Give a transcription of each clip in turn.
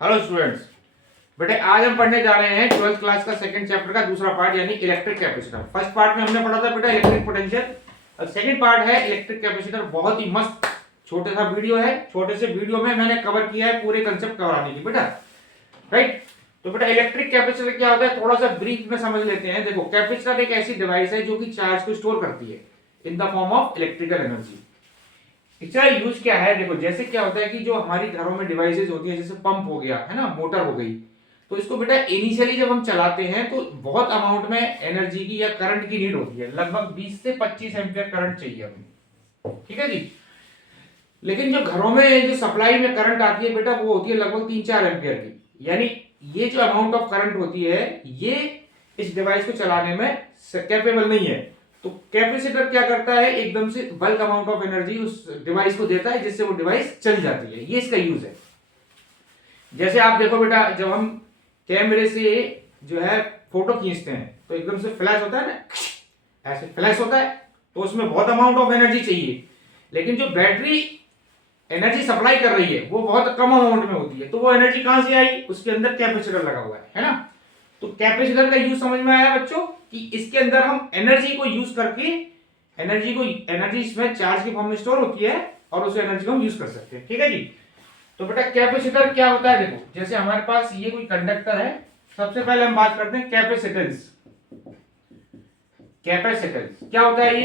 Hello students, बेटे आज हम पढ़ने जा रहे हैं 12th क्लास का सेकंड चैप्टर का दूसरा पार्ट यानी इलेक्ट्रिक कैपेसिटर। फर्स्ट पार्ट में हमने पढ़ा था बेटा इलेक्ट्रिक पोटेंशियल और सेकंड पार्ट है इलेक्ट्रिक कैपेसिटर। बहुत ही मस्त छोटा सा वीडियो है। छोटे से वीडियो में मैंने कवर किया है पूरे कंसेप्ट कराने की बेटा, राइट। तो बेटा इलेक्ट्रिक कैपेसिटर क्या होता है थोड़ा सा ब्रीफ में समझ लेते हैं। देखो, कैपेसिटर एक ऐसी डिवाइस है जो कि चार्ज को स्टोर करती है in the form of electrical energy. इसका यूज क्या है, देखो जैसे क्या होता है कि जो हमारी घरों में डिवाइसेस होती है, जैसे पंप हो गया है ना, मोटर हो गई, तो इसको बेटा इनिशियली जब हम चलाते हैं तो बहुत अमाउंट में एनर्जी की या करंट की नीड होती है। लगभग 20 से 25 एम्पियर करंट चाहिए हमें, ठीक है जी। लेकिन जो घरों में जो सप्लाई में करंट आती है बेटा वो होती है लगभग 3-4 एम्पियर की। यानी ये जो अमाउंट ऑफ करंट होती है ये इस डिवाइस को चलाने में कैपेबल नहीं है। तो कैपेसिटर क्या करता है, एकदम से बल्क अमाउंट ऑफ एनर्जी उस डिवाइस को देता है जिससे वो डिवाइस चल जाती है। ये इसका यूज है। जैसे आप देखो बेटा, जब हम कैमरे से जो है फोटो खींचते हैं तो एकदम से फ्लैश होता है ना, ऐसे फ्लैश होता है, तो उसमें बहुत अमाउंट ऑफ एनर्जी चाहिए। लेकिन जो बैटरी एनर्जी सप्लाई कर रही है वो बहुत कम अमाउंट में होती है, तो वो एनर्जी कहां से आई, उसके अंदर कैपेसिटर लगा हुआ है ना। तो कैपेसिटर का यूज समझ में आया बच्चों कि इसके अंदर हम एनर्जी को यूज करके एनर्जी इसमें चार्ज की फॉर्म में स्टोर होती है और उस एनर्जी को हम यूज कर सकते हैं, ठीक है जी। तो बेटा कैपेसिटर क्या होता है, देखो जैसे हमारे पास ये कोई कंडक्टर है। सबसे पहले हम बात करते हैं कैपेसिटेंस। कैपेसिटेंस क्या होता है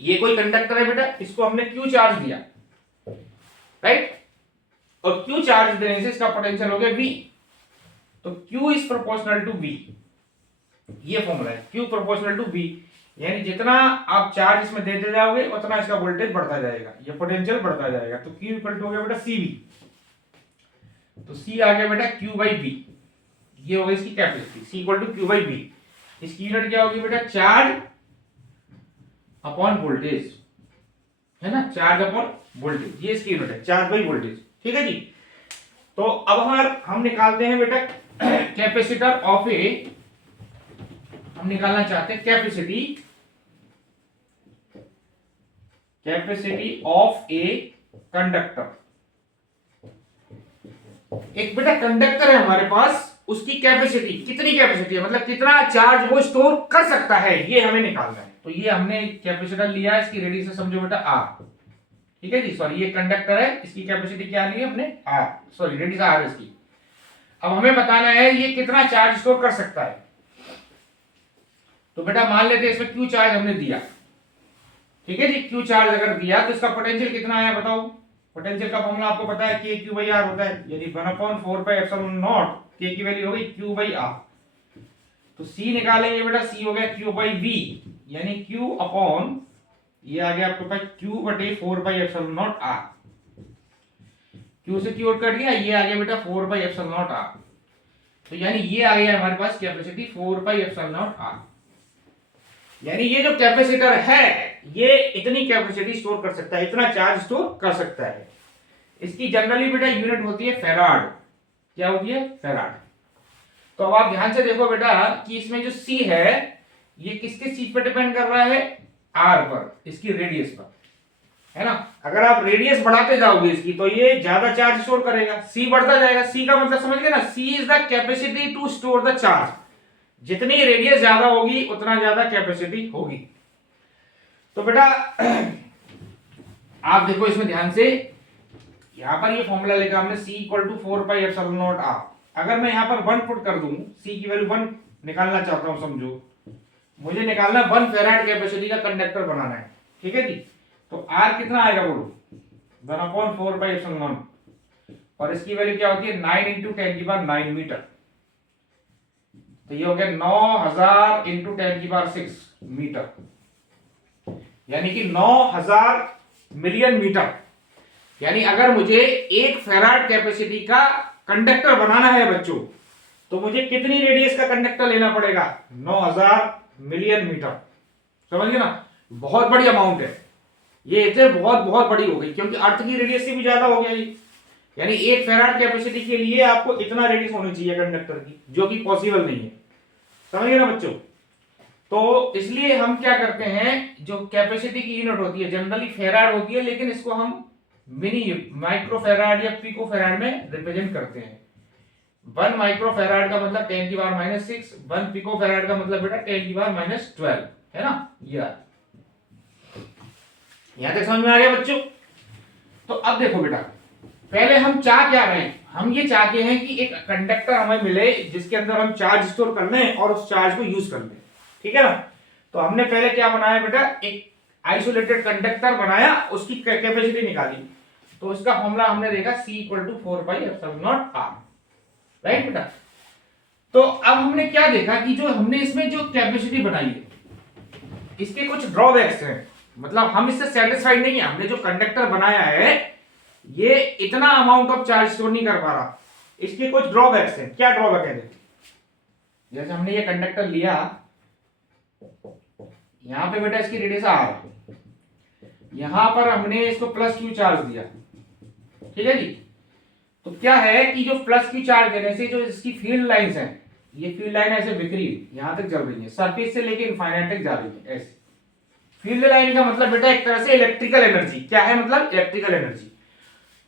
ये कोई कंडक्टर है बेटा, इसको हमने क्यू चार्ज दिया, राइट। और क्यू चार्ज देने से इसका पोटेंशियल हो गया V। तो Q is proportional to V। ये फॉर्मूला है, Q प्रोपोर्शनल टू V। यानी जितना आप चार्ज इसमें देते जाओगे उतना इसका वोल्टेज बढ़ता जाएगा, ये पोटेंशियल बढ़ता जाएगा। तो Q इक्वल टू हो गया बेटा CV। तो C आ गया बेटा Q बाई V। ये हो गई इसकी capacity, C equal to Q by V। इसकी यूनिट क्या होगी बेटा, चार्ज अपॉन वोल्टेज, है ना, चार्ज अपॉन वोल्टेज। ये इसकी यूनिट है, चार्ज बाई वोल्टेज, ठीक है जी। तो अब हम निकालते हैं बेटा कैपेसिटर ऑफ ए, हम निकालना चाहते हैं कैपेसिटी ऑफ ए कंडक्टर। एक बेटा कंडक्टर है हमारे पास, उसकी कैपेसिटी कितनी कैपेसिटी है, मतलब कितना चार्ज वो स्टोर कर सकता है, ये हमें निकालना है। तो ये हमने कैपेसिटर लिया है, इसकी रेडियस समझो बेटा R, ठीक है जी। सॉरी ये कंडक्टर है, इसकी कैपेसिटी क्या ली है हमने R, सॉरी रेडियस R इसकी। अब हमें बताना है ये कितना चार्ज स्टोर कर सकता है। तो बेटा मान लेते हैं इसमें क्यू चार्ज हमने दिया, ठीक है जी। क्यू चार्ज अगर दिया तो इसका पोटेंशियल कितना आया बताओ। पोटेंशियल का फॉर्मूला आपको पता है, के क्यू बाई आर होता है, यानी 1/4 पाई एप्सिलॉन नॉट, के की वैल्यू हो गई क्यू बाई आर। तो सी निकालेंगे बेटा, सी हो गया क्यू बाई वी, यानी क्यू अपॉन ये आ गया आपके पास क्यू बटे 4 pi epsilon naught R. Q से क्यू कट गया, ये आ गया बेटा 4 पाई एप्सिलॉन नॉट आर। तो यानी ये आ गया हमारे पास capacity 4 pi epsilon naught R. यानी ये जो कैपेसिटर है ये इतनी कैपेसिटी स्टोर कर सकता है, इतना चार्ज स्टोर कर सकता है। इसकी जनरली बेटा यूनिट होती है फेराड। क्या होती है, फेराड। तो अब आप ध्यान से देखो बेटा कि इसमें जो C है ये किस किस चीज पर डिपेंड कर रहा है, R पर, इसकी रेडियस पर, है ना। अगर आप रेडियस बढ़ाते जाओगे इसकी तो ये ज्यादा चार्ज स्टोर करेगा, C बढ़ता जाएगा। C का मतलब समझ गए ना, C is the capacity to store the charge. जितनी रेडियस ज्यादा होगी उतना ज्यादा कैपेसिटी होगी। तो बेटा आप देखो इसमें ध्यान से, यहां पर ये फॉर्मूला लिखा हमने C equal to 4 pi epsilon naught R। अगर मैं यहां पर 1 पुट कर दूं, C की वैल्यू 1 निकालना चाहता हूं, समझो मुझे निकालना 1 फेराड कैपेसिटी का कंडक्टर बनाना है, ठीक है जी। तो R कितना आएगा बोलो, 1/4 पाई एप्सिलॉन नॉट, और इसकी वैल्यू क्या होती है 9 इंटू 10 की पावर 9 मीटर। तो ये हो गया 9000 इंटू 10 की पावर 6 मीटर, यानी कि 9000 मिलियन मीटर। यानी अगर मुझे 1 फेराड कैपेसिटी का कंडक्टर बनाना है बच्चों, तो मुझे कितनी रेडियस का कंडक्टर लेना पड़ेगा, 9000 मिलियन मीटर। समझ गए ना, बहुत बड़ी अमाउंट है ये, इसे बहुत बहुत बड़ी हो गई क्योंकि अर्थ की रेडियस से भी ज्यादा हो गया ये। यानी 1 फेराड कैपेसिटी के लिए आपको इतना रेडियस होनी चाहिए कंडक्टर की, जो कि पॉसिबल नहीं है। समझ गए ना बच्चों। तो इसलिए हम क्या करते हैं, जो कैपेसिटी की यूनिट होती है जनरली फेराड होती है, लेकिन इसको हम मिनी माइक्रोफेराड या पिकोफेराड में रिप्रेजेंट करते हैं। 1 माइक्रोफेराड का मतलब 10⁻⁶, 1 पिकोफेराड का मतलब बेटा 10⁻12 है ना। यहां तक समझ में आ गया बच्चों। तो अब देखो बेटा, पहले हम चाह क्या रहे हैं, हम ये चाहते हैं कि एक कंडक्टर हमें मिले जिसके अंदर हम चार्ज स्टोर कर लें और उस चार्ज को यूज कर लें, ठीक है ना। तो हमने पहले क्या बनाया बेटा, एक आइसोलेटेड कंडक्टर बनाया, उसकी कैपेसिटी निकाली। तो उसका फॉर्मूला हमने देखा C = 4πε0r, राइट बेटा। तो अब हमने क्या देखा कि जो हमने इसमें जो कैपेसिटी बनाई है इसके कुछ ड्रॉबैक्स हैं, मतलब हम इससे सेटिस्फाइड नहीं है। हमने जो कंडक्टर बनाया है ये इतना अमाउंट ऑफ चार्ज स्टोर नहीं कर पा रहा, इसके कुछ ड्रॉबैक्स हैं। क्या ड्रॉबैक है देखो, जैसे हमने ये कंडक्टर लिया, यहां पे बेटा इसकी रेडियस r, यहां पर हमने इसको +q चार्ज दिया, ठीक है जी। तो क्या है कि जो +q चार्ज देने से जो इसकी फील्ड लाइंस हैं, ये फील्ड लाइन ऐसे बिखरी यहां तक चल रही है, सरफेस से लेके इनफाइनाइट तक जा रही है ऐसे। फील्ड लाइन का मतलब बेटा एक तरह से इलेक्ट्रिकल एनर्जी, क्या है मतलब इलेक्ट्रिकल एनर्जी।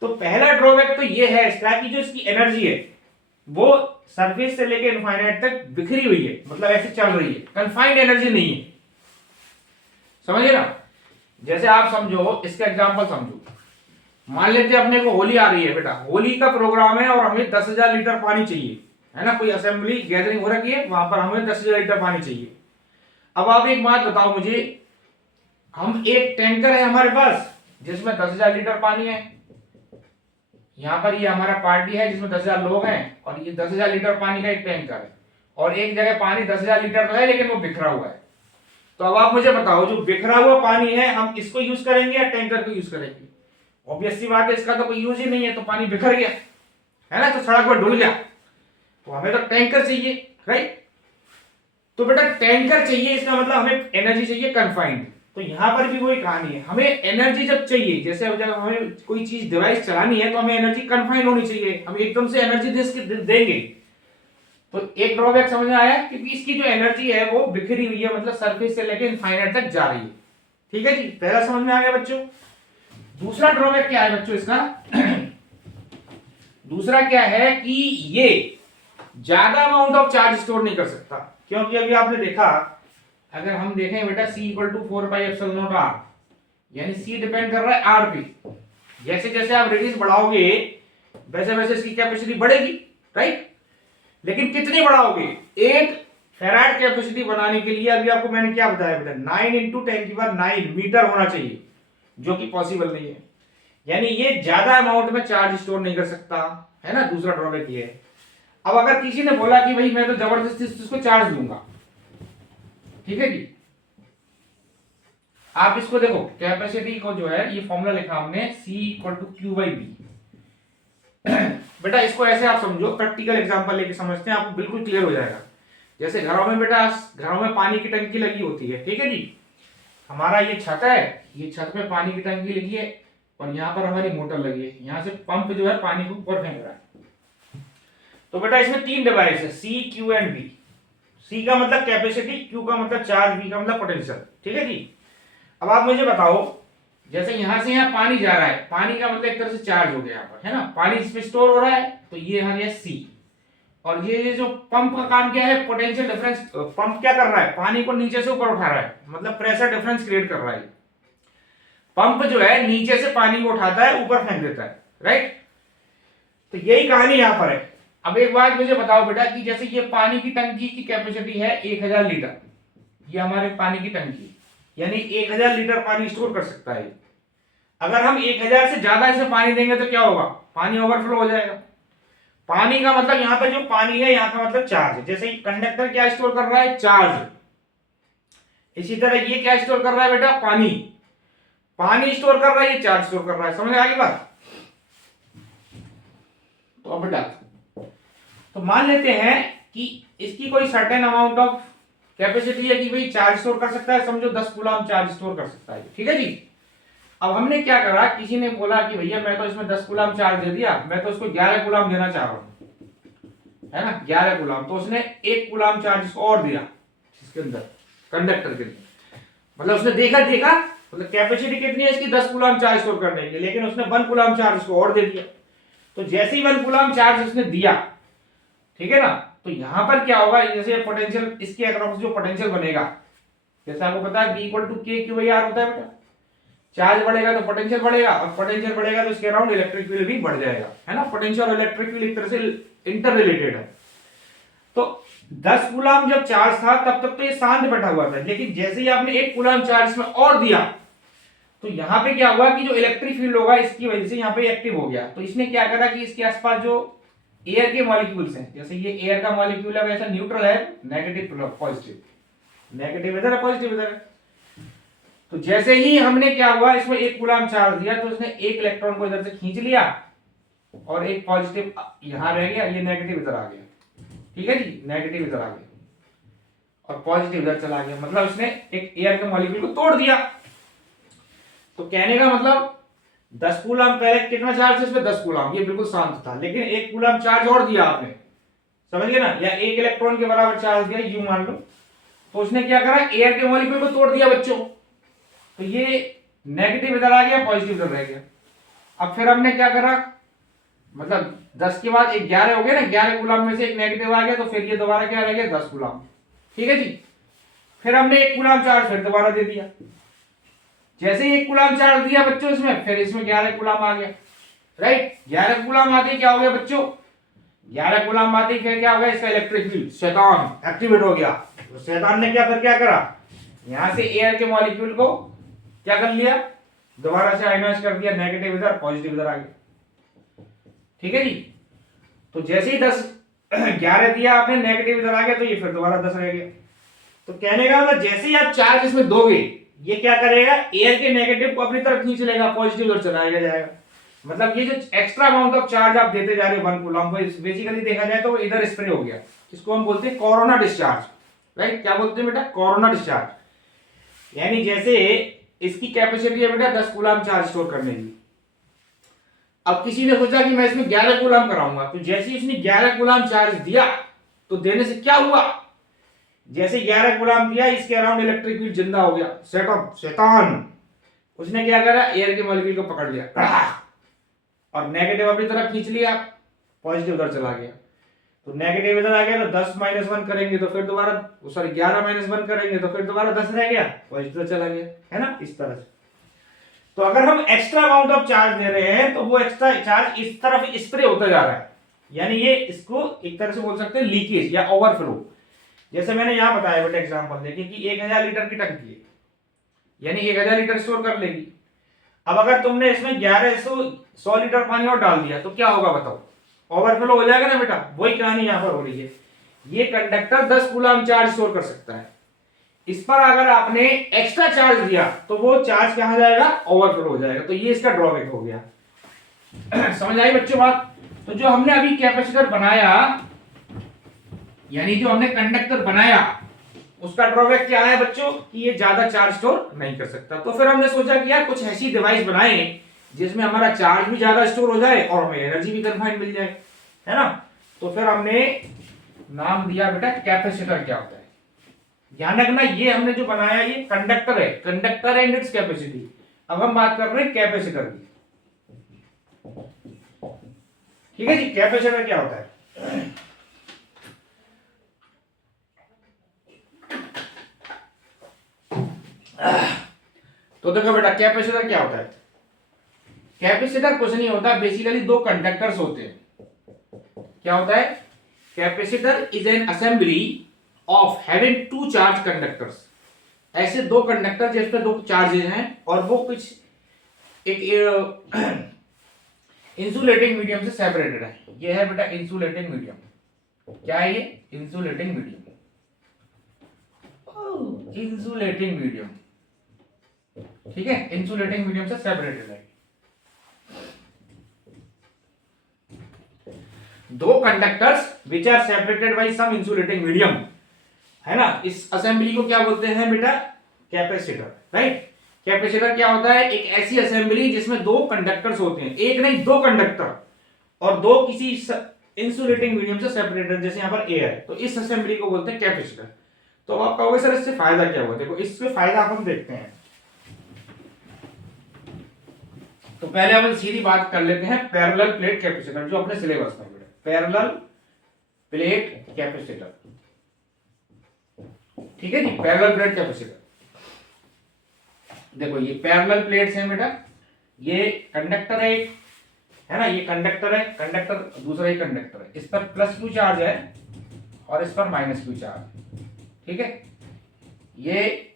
तो पहला ड्रॉबैक तो ये है इसका कि जो इसकी एनर्जी है वो सरफेस से लेके इनफाइनाइट तक बिखरी हुई है, मतलब ऐसे चल रही है, कंफाइंड एनर्जी नहीं है, समझिए ना। जैसे आप समझो, इसका एग्जांपल समझो, मान लेते हैं अपने को होली आ रही है बेटा, होली का प्रोग्राम है और हमें 10,000 लीटर पानी चाहिए, है ना। कोई असेंबली गैदरिंग हो रखी है, वहां पर हमें 10,000 लीटर पानी चाहिए। अब आप एक बात बताओ मुझे, हम एक टैंकर है हमारे पास जिसमें 10,000 लीटर पानी है, यहां पर ये हमारा पार्टी है जिसमें 10,000 लोग हैं, और ये 10,000 लीटर पानी का एक टैंकर है, और एक जगह पानी 10,000 लीटर तो है लेकिन वो बिखरा हुआ है। तो अब आप मुझे बताओ, जो बिखरा हुआ पानी है हम इसको यूज करेंगे या टैंकर को यूज करेंगे? ऑब्वियस सी बात है, इसका तो कोई यूज ही नहीं है, तो पानी बिखर गया है ना, तो सड़क पर डुल गया, तो हमें तो टैंकर चाहिए, राइट। तो बेटा टैंकर चाहिए, इसका मतलब हमें एनर्जी चाहिए कन्फाइंड। तो यहां पर भी वही कहानी है, हमें एनर्जी जब चाहिए, जैसे जब हमें कोई चीज डिवाइस चलानी है तो हमें एनर्जी कन्फाइंड होनी चाहिए, हम एकदम से एनर्जी देंगे। तो एक ड्रॉबैक समझ में आया कि इसकी जो एनर्जी है वो बिखरी हुई है, मतलब सरफेस से लेकर इनफाइनाइट तक जा रही है, ठीक है जी। पहला समझ में आ गया बच्चों। दूसरा ड्रॉबैक क्या है बच्चों इसका दूसरा क्या है कि ये ज्यादा अमाउंट ऑफ चार्ज स्टोर नहीं कर सकता, क्योंकि अभी आपने देखा, अगर हम देखें बेटा C = 4πε0r, यानी C डिपेंड कर रहा है R पे। जैसे जैसे आप रेडियस बढ़ाओगे वैसे वैसे इसकी कैपेसिटी बढ़ेगी, राइट। लेकिन कितनी बढ़ाओगे? एक फेराड कैपेसिटी बनाने के लिए अभी आपको मैंने क्या बताया बेटा, 9 × 10⁹ मीटर होना चाहिए, जो कि पॉसिबल नहीं है। यानी ये ज्यादा अमाउंट में चार्ज स्टोर नहीं कर सकता, है ना। दूसरा ड्रॉबैक ये है। अब अगर किसी ने बोला कि भाई मैं तो जबरदस्ती इसको चार्ज दूंगा, ठीक है जी। आप इसको देखो, कैपेसिटी को जो है, ये फॉर्मूला लिखा हमने C = Q/B। बेटा इसको ऐसे आप समझो, प्रैक्टिकल एग्जांपल लेके समझते हैं, आपको बिल्कुल क्लियर हो जाएगा। जैसे घरों में बेटा, घरों में पानी की टंकी लगी होती है, ठीक है जी। हमारा ये छत है, ये छत में पानी की टंकी लगी है और यहाँ पर हमारी मोटर लगी है, यहाँ से पंप जो है पानी को ऊपर फेंक रहा है। तो बेटा इसमें 3 डिवाइस है, C, Q and B। C का मतलब कैपेसिटी, Q का मतलब चार्ज, B का मतलब पोटेंशियल, ठीक है जी। अब आप मुझे बताओ, जैसे यहां से यहाँ पानी जा रहा है, पानी का मतलब एक तरह से चार्ज हो गया यहाँ पर, है ना, पानी इसमें स्टोर हो रहा है, तो ये है C। और ये जो पंप का काम क्या है, पोटेंशियल डिफरेंस। पंप क्या कर रहा है, पानी को नीचे से ऊपर उठा रहा है, मतलब प्रेशर डिफरेंस क्रिएट कर रहा है। पंप जो है नीचे से पानी को उठाता है, ऊपर फेंक देता है, राइट। तो यही कहानी यहां पर है। अब एक बात मुझे बताओ बेटा, कि जैसे ये पानी की टंकी की कैपेसिटी है 1000 लीटर, ये हमारे पानी की टंकी, यानी 1000 लीटर पानी स्टोर कर सकता है। अगर हम 1000 से ज्यादा इसे पानी देंगे तो क्या होगा, पानी ओवरफ्लो हो जाएगा। पानी का मतलब यहाँ पे जो पानी है, यहाँ का मतलब चार्ज है। जैसे कंडक्टर क्या स्टोर कर रहा है, चार्ज। इसी तरह ये क्या स्टोर कर रहा है बेटा, पानी। पानी स्टोर कर रहा है, ये चार्ज स्टोर कर रहा है। समझ आ गई बात? तो अब बेटा, तो मान लेते हैं कि इसकी कोई सर्टेन अमाउंट ऑफ कैपेसिटी है कि भाई चार्ज स्टोर कर सकता है, समझो 10 कूलम चार्ज स्टोर कर सकता है, ठीक है जी। अब हमने क्या करा, किसी ने बोला कि भैया मैं तो इसमें 10 कूलम चार्ज दे दिया, मैं तो उसको 11 कूलम देना चाह रहा हूं, है ना, 11 कूलम। तो उसने 1 कूलम चार्ज और दिया इसके अंदर, कंडक्टर के अंदर। मतलब उसने देखा मतलब कैपेसिटी कितनी है इसकी 10 कूलम चार्ज स्टोर करने की, लेकिन उसने 1 कूलम चार्ज उसको और दे दिया। तो जैसे ही 1 कूलम चार्ज उसने दिया, ठीक है ना, तो यहां पर क्या होगा, जैसे पोटेंशियल इसके अक्रॉस जो पोटेंशियल बनेगा, जैसे आपको पता है B equal to K Q by R होता है बेटा। चार्ज बढ़ेगा तो पोटेंशियल बढ़ेगा, और पोटेंशियल बढ़ेगा तो इसके अराउंड इलेक्ट्रिक फील्ड भी बढ़ जाएगा, है ना। पोटेंशियल और इलेक्ट्रिक फील्ड एक तरह से इंटर रिलेटेड है। तो 10 कूलम जब चार्ज था तब तक तो ये शांत बैठा हुआ था, लेकिन जैसे ही आपने 1 कूलम चार्ज में और दिया, तो यहां पे क्या हुआ कि जो इलेक्ट्रिक फील्ड होगा इसकी वजह से यहां पे एक्टिव हो गया। तो इसने क्या करा कि इसके आसपास जो एयर के मॉलिक्यूल्स हैं, जैसे ये एयर का मॉलिक्यूल है, वैसा न्यूट्रल है, नेगेटिव पॉजिटिव, नेगेटिव इधर है पॉजिटिव इधर है। तो जैसे ही हमने क्या हुआ, इसमें 1 कूलम चार्ज दिया तो इसने एक इलेक्ट्रॉन को इधर से खींच लिया और एक पॉजिटिव यहां रह गया, ये नेगेटिव इधर आ गया, ठीक है जी, नेगेटिव इधर आ गया और पॉजिटिव इधर चला गया, मतलब इसने एक एयर के मॉलिक्यूल को तोड़ दिया। तो कहने का मतलब 10 कूलम पहले कितना चार्ज है इसमें, 10 कूलम, ये बिल्कुल शांत था, लेकिन 1 कूलम चार्ज और दिया आपने, समझ गए ना, या 1 इलेक्ट्रॉन के बराबर चार्ज दिया यू मान लो, तो उसने क्या करा, एयर के मॉलिक्यूल को तोड़ दिया बच्चों। तो ये नेगेटिव इधर आ गया, पॉजिटिव इधर रह गया। अब फिर हमने क्या करा, मतलब 10 के बाद एक 11 हो गया ना, 11 कूलम में से एक नेगेटिव आ गया, तो फिर ये दोबारा क्या रह गया, 10 कूलम, ठीक है जी। फिर हमने 1 कूलम चार्ज फिर दोबारा दे दिया, जैसे ही 1 कूलम चार्ज दिया बच्चों इसमें, फिर इसमें 11 कूलम आ गया, राइट। 11 कूलम आते ही क्या हो गया बच्चों, 11 कूलम आते ही फिर क्या हो गया, इसका इलेक्ट्रिक फील्ड शैतान एक्टिवेट हो गया। तो शैतान ने क्या फिर क्या करा, यहां से एयर के मॉलिक्यूल को क्या कर लिया, दोबारा से आयनाइज कर दिया, नेगेटिव इधर पॉजिटिव इधर आ गया, ठीक है जी। तो जैसे ही 11 दिया आपने, नेगेटिव इधर आ गया, तो ये फिर दोबारा 10 रह गया। तो कहने का मतलब जैसे ही आप चार्ज इसमें दोगे, ये क्या करेगा, एयर के नेगेटिव को अपनी तरफ खींच लेगा, पॉजिटिव इधर चलाया जाएगा। मतलब ये जो एक्स्ट्रा अमाउंट ऑफ चार्ज आप देते जा रहे हो 1 कूलम को, बेसिकली देखा जाए तो इधर स्प्रे हो गया, इसको हम बोलते हैं कोरोना डिस्चार्ज, राइट। क्या बोलते हैं बेटा, कोरोना डिस्चार्ज। यानी जैसे इसकी कैपेसिटी है बेटा 10 कूलम चार्ज स्टोर करने की। अब किसी ने सोचा कि मैं इसमें 11 कूलम कराऊंगा, तो जैसे ही इसने 11 कूलम चार्ज दिया, तो देने से क्या हुआ, जैसे 11 कूलम दिया, इसके अराउंड इलेक्ट्रिक फील्ड जिंदा हो गया, सेट ऑफ शैतान। उसने क्या करा, एयर के मॉलिक्यूल को पकड़ लिया और नेगेटिव अपनी तरफ खींच लिया, पॉजिटिव उधर चला गया। तो नेगेटिव इधर आ गया, तो 10 - 1 करेंगे तो फिर दोबारा, सॉरी 11 - 1 करेंगे तो फिर दोबारा 10 रह गया, पॉजिटिव चला गया, है ना, इस तरह से। तो अगर हम एक्स्ट्रा अमाउंट ऑफ चार्ज दे रहे हैं, तो वो एक्स्ट्रा चार्ज इस तरफ स्प्रे होता जा रहा है, यानी ये इसको एक तरह से बोल सकते हैं लीकेज या ओवरफ्लो। जैसे मैंने यहां बताया बेटा एग्जांपल देखिए कि 1000 लीटर की टंकी है, यानी 1000 लीटर स्टोर कर लेगी। अब अगर तुमने इसमें 100 लीटर पानी और डाल दिया, तो क्या होगा बताओ, ओवरफ्लो हो जाएगा ना बेटा। वही कहानी यहां पर हो रही है, ये कंडक्टर 10 कूलम चार्ज स्टोर कर सकता है, इस पर अगर आपने एक्स्ट्रा चार्ज दिया तो वो चार्ज कहां जाएगा, ओवरफ्लो हो जाएगा। तो ये इसका ड्रॉबैक हो गया। समझ आई बच्चों बात। तो जो हमने अभी कैपेसिटर बनाया, यानी जो हमने कंडक्टर बनाया, उसका ड्रॉबैक क्या है बच्चों, कि ये ज्यादा चार्ज स्टोर नहीं कर सकता। तो फिर हमने सोचा कि यार कुछ ऐसी डिवाइस बनाए जिसमें हमारा चार्ज भी ज्यादा स्टोर हो जाए और हमें एनर्जी भी कन्फाइंड मिल जाए, है ना। तो फिर हमने नाम दिया बेटा कैपेसिटर। क्या होता है ध्यान रखना, ये हमने जो बनाया ये कंडक्टर है, कंडक्टर एंड इट्स कैपेसिटी। अब हम बात कर रहे हैं कैपेसिटर की, ठीक है जी। कैपेसिटर क्या होता है, तो देखो बेटा कैपेसिटर क्या होता है। कैपेसिटर कुछ नहीं होता, बेसिकली 2 कंडक्टर्स होते हैं। क्या होता है, capacitor is an assembly of having 2 charge conductors. ऐसे 2 कंडक्टर जिसपे 2 चार्जेस हैं और वो कुछ एक इंसुलेटिंग मीडियम से सेपरेटेड है। ये है बेटा इंसुलेटिंग मीडियम। क्या है ये, इंसुलेटिंग मीडियम, इंसुलेटिंग मीडियम, ठीक है, इंसुलेटिंग मीडियम से सेपरेटेड है। 2 conductors which are separated by some insulating medium, है ना। इस असेंबली को क्या बोलते हैं बेटा, कैपेसिटर, राइट। कैपेसिटर क्या होता है, एक ऐसी असेंबली जिसमें 2 कंडक्टर्स होते हैं, एक नहीं 2 कंडक्टर, और 2 किसी इंसुलेटिंग मीडियम से सेपरेटेड, जैसे यहां पर एयर है, तो इस असेंबली को बोलते हैं कैपेसिटर। तो आप कहोगे सर इससे फायदा क्या हुआ, देखो इससे फायदा हम देखते हैं। तो पहले अपन सीधी बात कर लेते हैं पैरेलल प्लेट कैपेसिटर, जो अपने सिलेबस में बेटा पैरेलल प्लेट कैपेसिटर। ठीक है जी, पैरेलल प्लेट कैपेसिटर। देखो ये पैरेलल प्लेट्स हैं बेटा, ये कंडक्टर है एक, है ना, ये कंडक्टर है, कंडक्टर दूसरा ही कंडक्टर है, इस पर प्लस क्यू चार्ज है और इस पर माइनस क्यू चार्ज। ठीक है, ये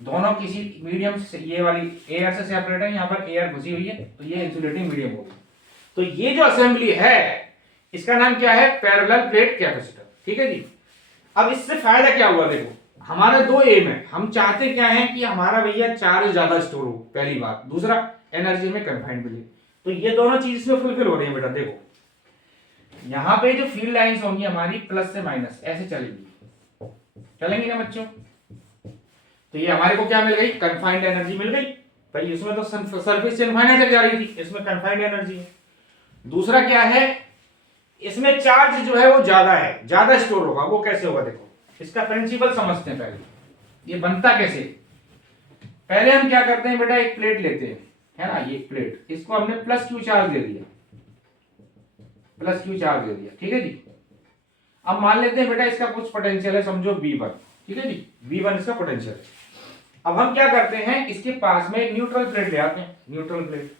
दोनों किसी मीडियम से, ये वाली एयर से सेपरेट है, यहाँ पर एयर घुसी हुई है, तो ये इंसुलेटिंग मीडियम होगी। तो ये जो असेंबली है इसका नाम क्या है, पैरेलल प्लेट कैपेसिटर। ठीक है जी। अब इससे फायदा क्या हुआ, देखो हमारे दो एम है, हम चाहते क्या है कि हमारा भैया चार्ज ज्यादा स्टोर हो, पहली बात, दूसरा एनर्जी में कन्फाइंड मिले। तो ये दोनों चीज इसमें फुलफिल हो रही है बेटा। देखो यहाँ पे जो फील्ड लाइंस होंगी हमारी प्लस से माइनस ऐसे चलेंगी, चलेंगी ना बच्चों। तो ये हमारे को क्या मिल गई, कन्फाइंड एनर्जी मिल गई भाई। इसमें तो सरफेस से इनफाइनाइट जा रही थी, इसमें कन्फाइंड एनर्जी है। दूसरा क्या है, इसमें चार्ज जो है वो ज्यादा है, ज्यादा स्टोर होगा। वो कैसे होगा, देखो इसका प्रिंसिपल समझते हैं पहले। ये बनता कैसे, पहले हम क्या करते हैं बेटा, एक प्लेट लेते हैं, है ना, ये प्लेट, इसको हमने प्लस क्यू चार्ज दे दिया, प्लस क्यू चार्ज दे दिया। ठीक है जी। अब मान लेते हैं बेटा इसका कुछ पोटेंशियल है, समझो V1। ठीक है जी, V1 इसका पोटेंशियल है। अब हम क्या करते हैं, इसके पास में एक न्यूट्रल प्लेट ले आते हैं, न्यूट्रल प्लेट।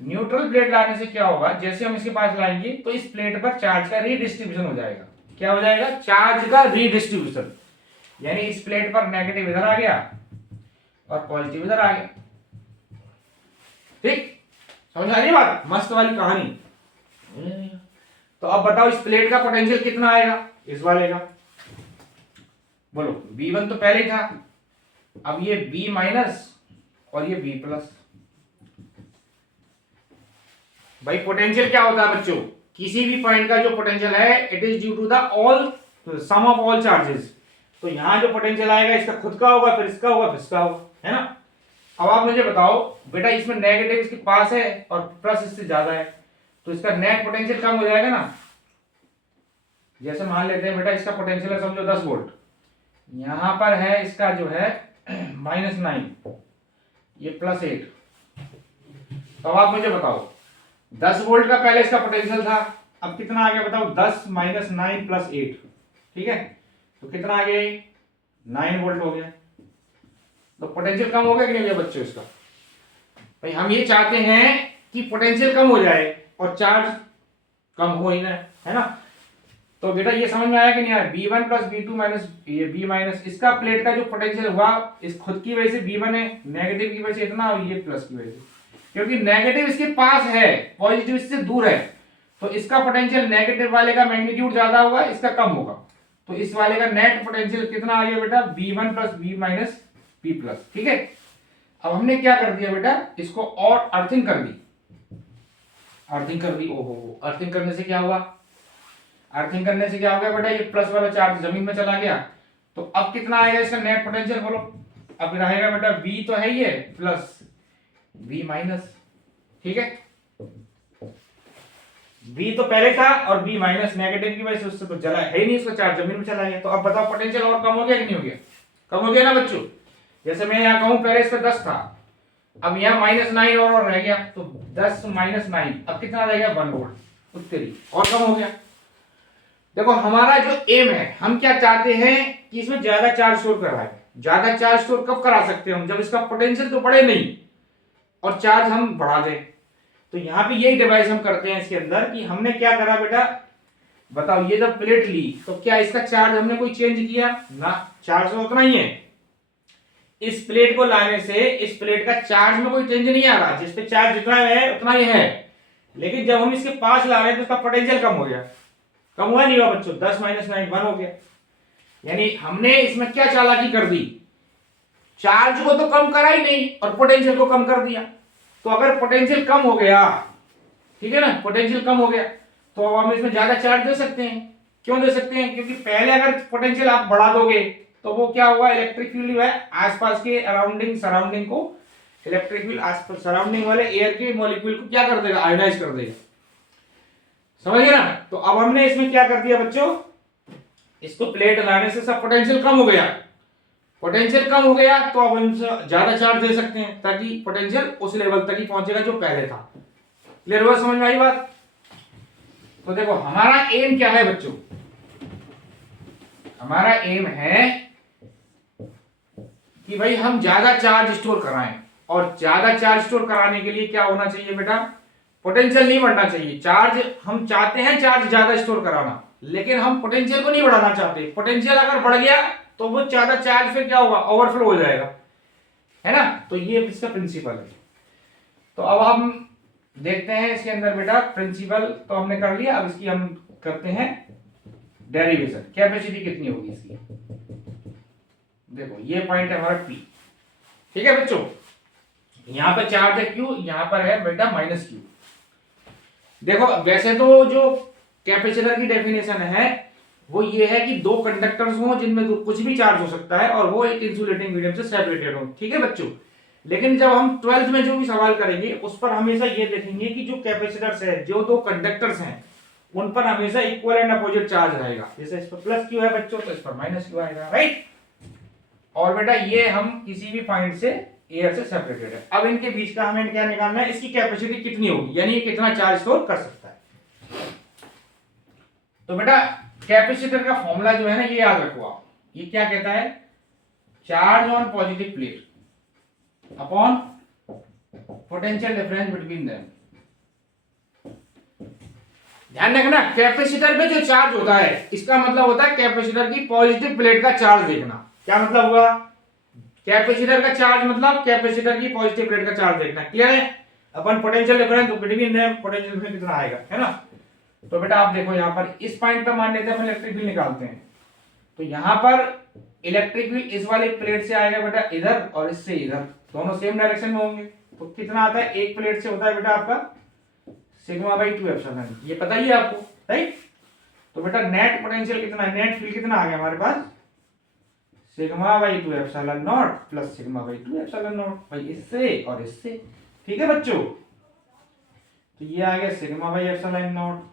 न्यूट्रल प्लेट लाने से क्या होगा, जैसे हम इसके पास लाएंगे तो इस प्लेट पर चार्ज का रीडिस्ट्रीब्यूशन हो जाएगा। क्या हो जाएगा, चार्ज का रीडिस्ट्रीब्यूशन, यानी इस प्लेट पर नेगेटिव इधर आ गया और पॉजिटिव इधर आ गया। ठीक, समझ आ रही बात, मस्त वाली कहानी। तो अब बताओ इस प्लेट का पोटेंशियल कितना आएगा, इस वाले का, बोलो। V1 तो पहले ही था, अब ये V माइनस और ये V प्लस। भाई पोटेंशियल क्या होता है बच्चों, किसी भी पॉइंट का जो पोटेंशियल है it is due to the all sum of all charges. तो यहां जो पोटेंशियल आएगा इसका खुद का होगा, फिर इसका होगा, फिर इसका होगा, है ना। अब आप मुझे बताओ बेटा, इसमें नेगेटिव इसके पास है और प्लस इससे ज्यादा है, तो इसका नेट पोटेंशियल कम हो जाएगा ना। जैसे मान लेते हैं बेटा इसका पोटेंशियल है समझो 10 वोल्ट, यहां पर है इसका जो है -9, ये +8। तो अब आप मुझे बताओ 10 वोल्ट का पहले इसका पोटेंशियल था, अब कितना आ गया बताओ, 10 - 9 + 8। ठीक है, तो कितना आ गया, 9 वोल्ट हो गया। तो पोटेंशियल कम हो गया कि नहीं हो गया बच्चों इसका। भाई हम ये चाहते हैं कि पोटेंशियल कम हो जाए और चार्ज कम हो ही ना, है ना। तो बेटा ये समझ में आया कि नहीं आया, V1 + V2 माइनस ये V माइनस, इसका प्लेट का जो पोटेंशियल हुआ इस खुद की वजह से V1 है, नेगेटिव की वजह से इतना और ये प्लस की वजह से, क्योंकि नेगेटिव इसके पास है, पॉजिटिव इससे दूर है, तो इसका पोटेंशियल नेगेटिव वाले का मैग्नीट्यूड ज्यादा होगा, इसका कम होगा। तो इस वाले का नेट पोटेंशियल कितना आ गया बेटा, V1 + V minus P plus. ठीक है, अब हमने क्या कर दिया बेटा, इसको और अर्थिंग कर दी, अर्थिंग कर दी। ओहो, अर्थिंग करने से क्या हुआ, अर्थिंग करने से क्या हो गया बेटा, ये प्लस वाला चार्ज जमीन में चला गया। तो अब कितना आएगा इसका नेट पोटेंशियल, बोलो। अब रहेगा बेटा V तो है ये प्लस V माइनस। ठीक है, V तो पहले था और V माइनस नेगेटिव की वजह से उससे तो जला है ही नहीं, उसका चार्ज जमीन में चला गया। तो अब बताओ पोटेंशियल और कम हो गया कि नहीं हो गया, कम हो गया ना बच्चों। जैसे मैं यहाँ कहूँ पहले इस पर 10 था, अब यहाँ -9 और रह गया, तो 10 - 9 अब कितना रह गया, 1 वोल्ट, उत्तरी और कम हो गया। देखो हमारा जो एम है, हम क्या चाहते हैं कि इसमें ज्यादा चार्ज स्टोर करवाए। ज्यादा चार्ज स्टोर कब करा सकते हैं हम, जब इसका पोटेंशियल तो बढ़े नहीं और चार्ज हम बढ़ा दें। तो यहाँ पे यही डिवाइस हम करते हैं इसके अंदर कि हमने क्या करा बेटा, बताओ ये जब प्लेट ली तो क्या इसका चार्ज हमने कोई चेंज किया ना, चार्ज तो उतना ही है। इस प्लेट को लाने से इस प्लेट का चार्ज में कोई चेंज नहीं आ रहा, जिस पे चार्ज जितना है उतना ही है, लेकिन जब हम इसके पास ला रहे हैं तो उसका पोटेंशियल कम हो गया। कम हुआ नहीं हुआ बच्चों, 10 - 9 1 हो गया। यानी हमने इसमें क्या चालाकी कर दी, चार्ज को तो कम करा ही नहीं और पोटेंशियल को कम कर दिया। तो अगर पोटेंशियल कम हो गया, ठीक है ना, पोटेंशियल कम हो गया तो अब हम इसमें ज्यादा चार्ज दे सकते हैं। क्यों दे सकते हैं, क्योंकि पहले अगर पोटेंशियल आप बढ़ा दोगे तो वो क्या होगा, इलेक्ट्रिक फील्ड जो है आसपास के सराउंडिंग को, इलेक्ट्रिक फील्ड आसपास सराउंडिंग वाले एयर के मॉलिक्यूल को क्या कर देगा, आयोनाइज कर देगा। समझ गए ना। तो अब हमने इसमें क्या कर दिया बच्चों, इसको प्लेट लाने से सब पोटेंशियल कम हो गया, पोटेंशियल कम हो गया तो अब हम ज्यादा चार्ज दे सकते हैं ताकि पोटेंशियल उस लेवल तक ही पहुंचेगा जो पहले था। क्लियर हुआ, समझ में आई बात? तो देखो हमारा एम क्या है बच्चों, हमारा एम है कि भाई हम ज्यादा चार्ज स्टोर कराएं, और ज्यादा चार्ज स्टोर कराने के लिए क्या होना चाहिए बेटा, पोटेंशियल नहीं बढ़ना चाहिए। चार्ज हम चाहते हैं चार्ज ज्यादा स्टोर कराना, लेकिन हम पोटेंशियल को नहीं बढ़ाना चाहते। पोटेंशियल अगर बढ़ गया तो वो ज्यादा चार्ज फिर क्या होगा, ओवरफ्लो हो जाएगा, है ना। तो ये इसका प्रिंसिपल है। तो अब हम देखते हैं इसके अंदर बेटा प्रिंसिपल तो हमने कर लिया, अब इसकी हम करते हैं डेरिवेशन। कैपेसिटी कितनी होगी इसकी, देखो ये पॉइंट है हमारा पी, ठीक है बच्चों। यहां पर चार्ज है क्यू, यहां पर है बेटा माइनस क्यू। देखो वैसे तो जो कैपेसिटर की डेफिनेशन है वो ये है कि दो कंडक्टर्स हों जिनमें कुछ भी चार्ज हो सकता है और वो एक इंसुलेटिंग मीडियम से सेपरेटेड हो, ठीक है बच्चों। लेकिन जब हम 12th में जो भी सवाल करेंगे उस पर हमेशा ये देखेंगे कि जो कैपेसिटर्स है, जो दो कंडक्टर्स हैं, उन पर हमेशा इक्वल एंड अपोजिट चार्ज रहेगा। जैसे इस पर प्लस क्यू है बच्चों तो इस पर माइनस क्यू आएगा, राइट। और बेटा ये हम किसी भी पॉइंट से एयर से सेपरेटेड है। अब इनके बीच का हमें क्या निकालना है, इसकी कैपेसिटी कितनी होगी, यानी ये कितना चार्ज स्टोर कर सकता है। तो बेटा कैपेसिटर का फॉर्मूला जो है ना ये याद रखो आप, ये क्या कहता है, charge on positive plate upon potential difference between them. ध्यान रखना कैपेसिटर में जो चार्ज होता है इसका मतलब होता है कैपेसिटर की पॉजिटिव प्लेट का चार्ज देखना। क्या मतलब हुआ, कैपेसिटर का चार्ज मतलब कैपेसिटर की पॉजिटिव प्लेट का चार्ज देखना। क्लियर है, अपन potential difference between them, potential difference कितना आएगा, है ना। तो बेटा आप देखो यहाँ पर इस पॉइंट पे मान लेते हैं हम इलेक्ट्रिक फील्ड निकालते हैं, तो यहाँ पर इलेक्ट्रिक फील्ड इस वाली प्लेट से आएगा बेटा इधर और इससे इधर, दोनों सेम डायरेक्शन में होंगे। तो कितना आता है, एक प्लेट से होता है बेटा आपका सिग्मा बाई 2 एप्सिलॉन, ये पता ही है आपको, राइट। तो बेटा नेट पोटेंशियल कितना है, नेट फील्ड कितना आ गया हमारे पास, sigma by 2 epsilon naught plus sigma by 2 epsilon naught, भाई इससे और इससे, ठीक है बच्चों। तो ये आ गया sigma by epsilon not,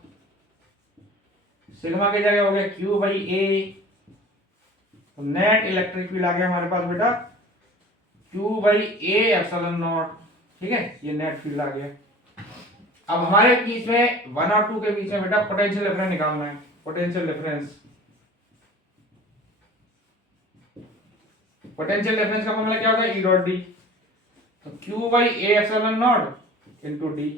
sigma की जगह हो गया क्यू बाई ए, तो नेट इलेक्ट्रिक फील्ड आ गया हमारे पास बेटा Q by A epsilon not, ठीक है, ये नेट फील्ड आ गया। अब हमारे बीच में 1 और 2 के बीच में बेटा पोटेंशियल डिफरेंस निकालना है। पोटेंशियल डिफरेंस, पोटेंशियल डिफरेंस का फॉर्मूला क्या होता है, ई डॉट डी, तो Q by A epsilon not into D,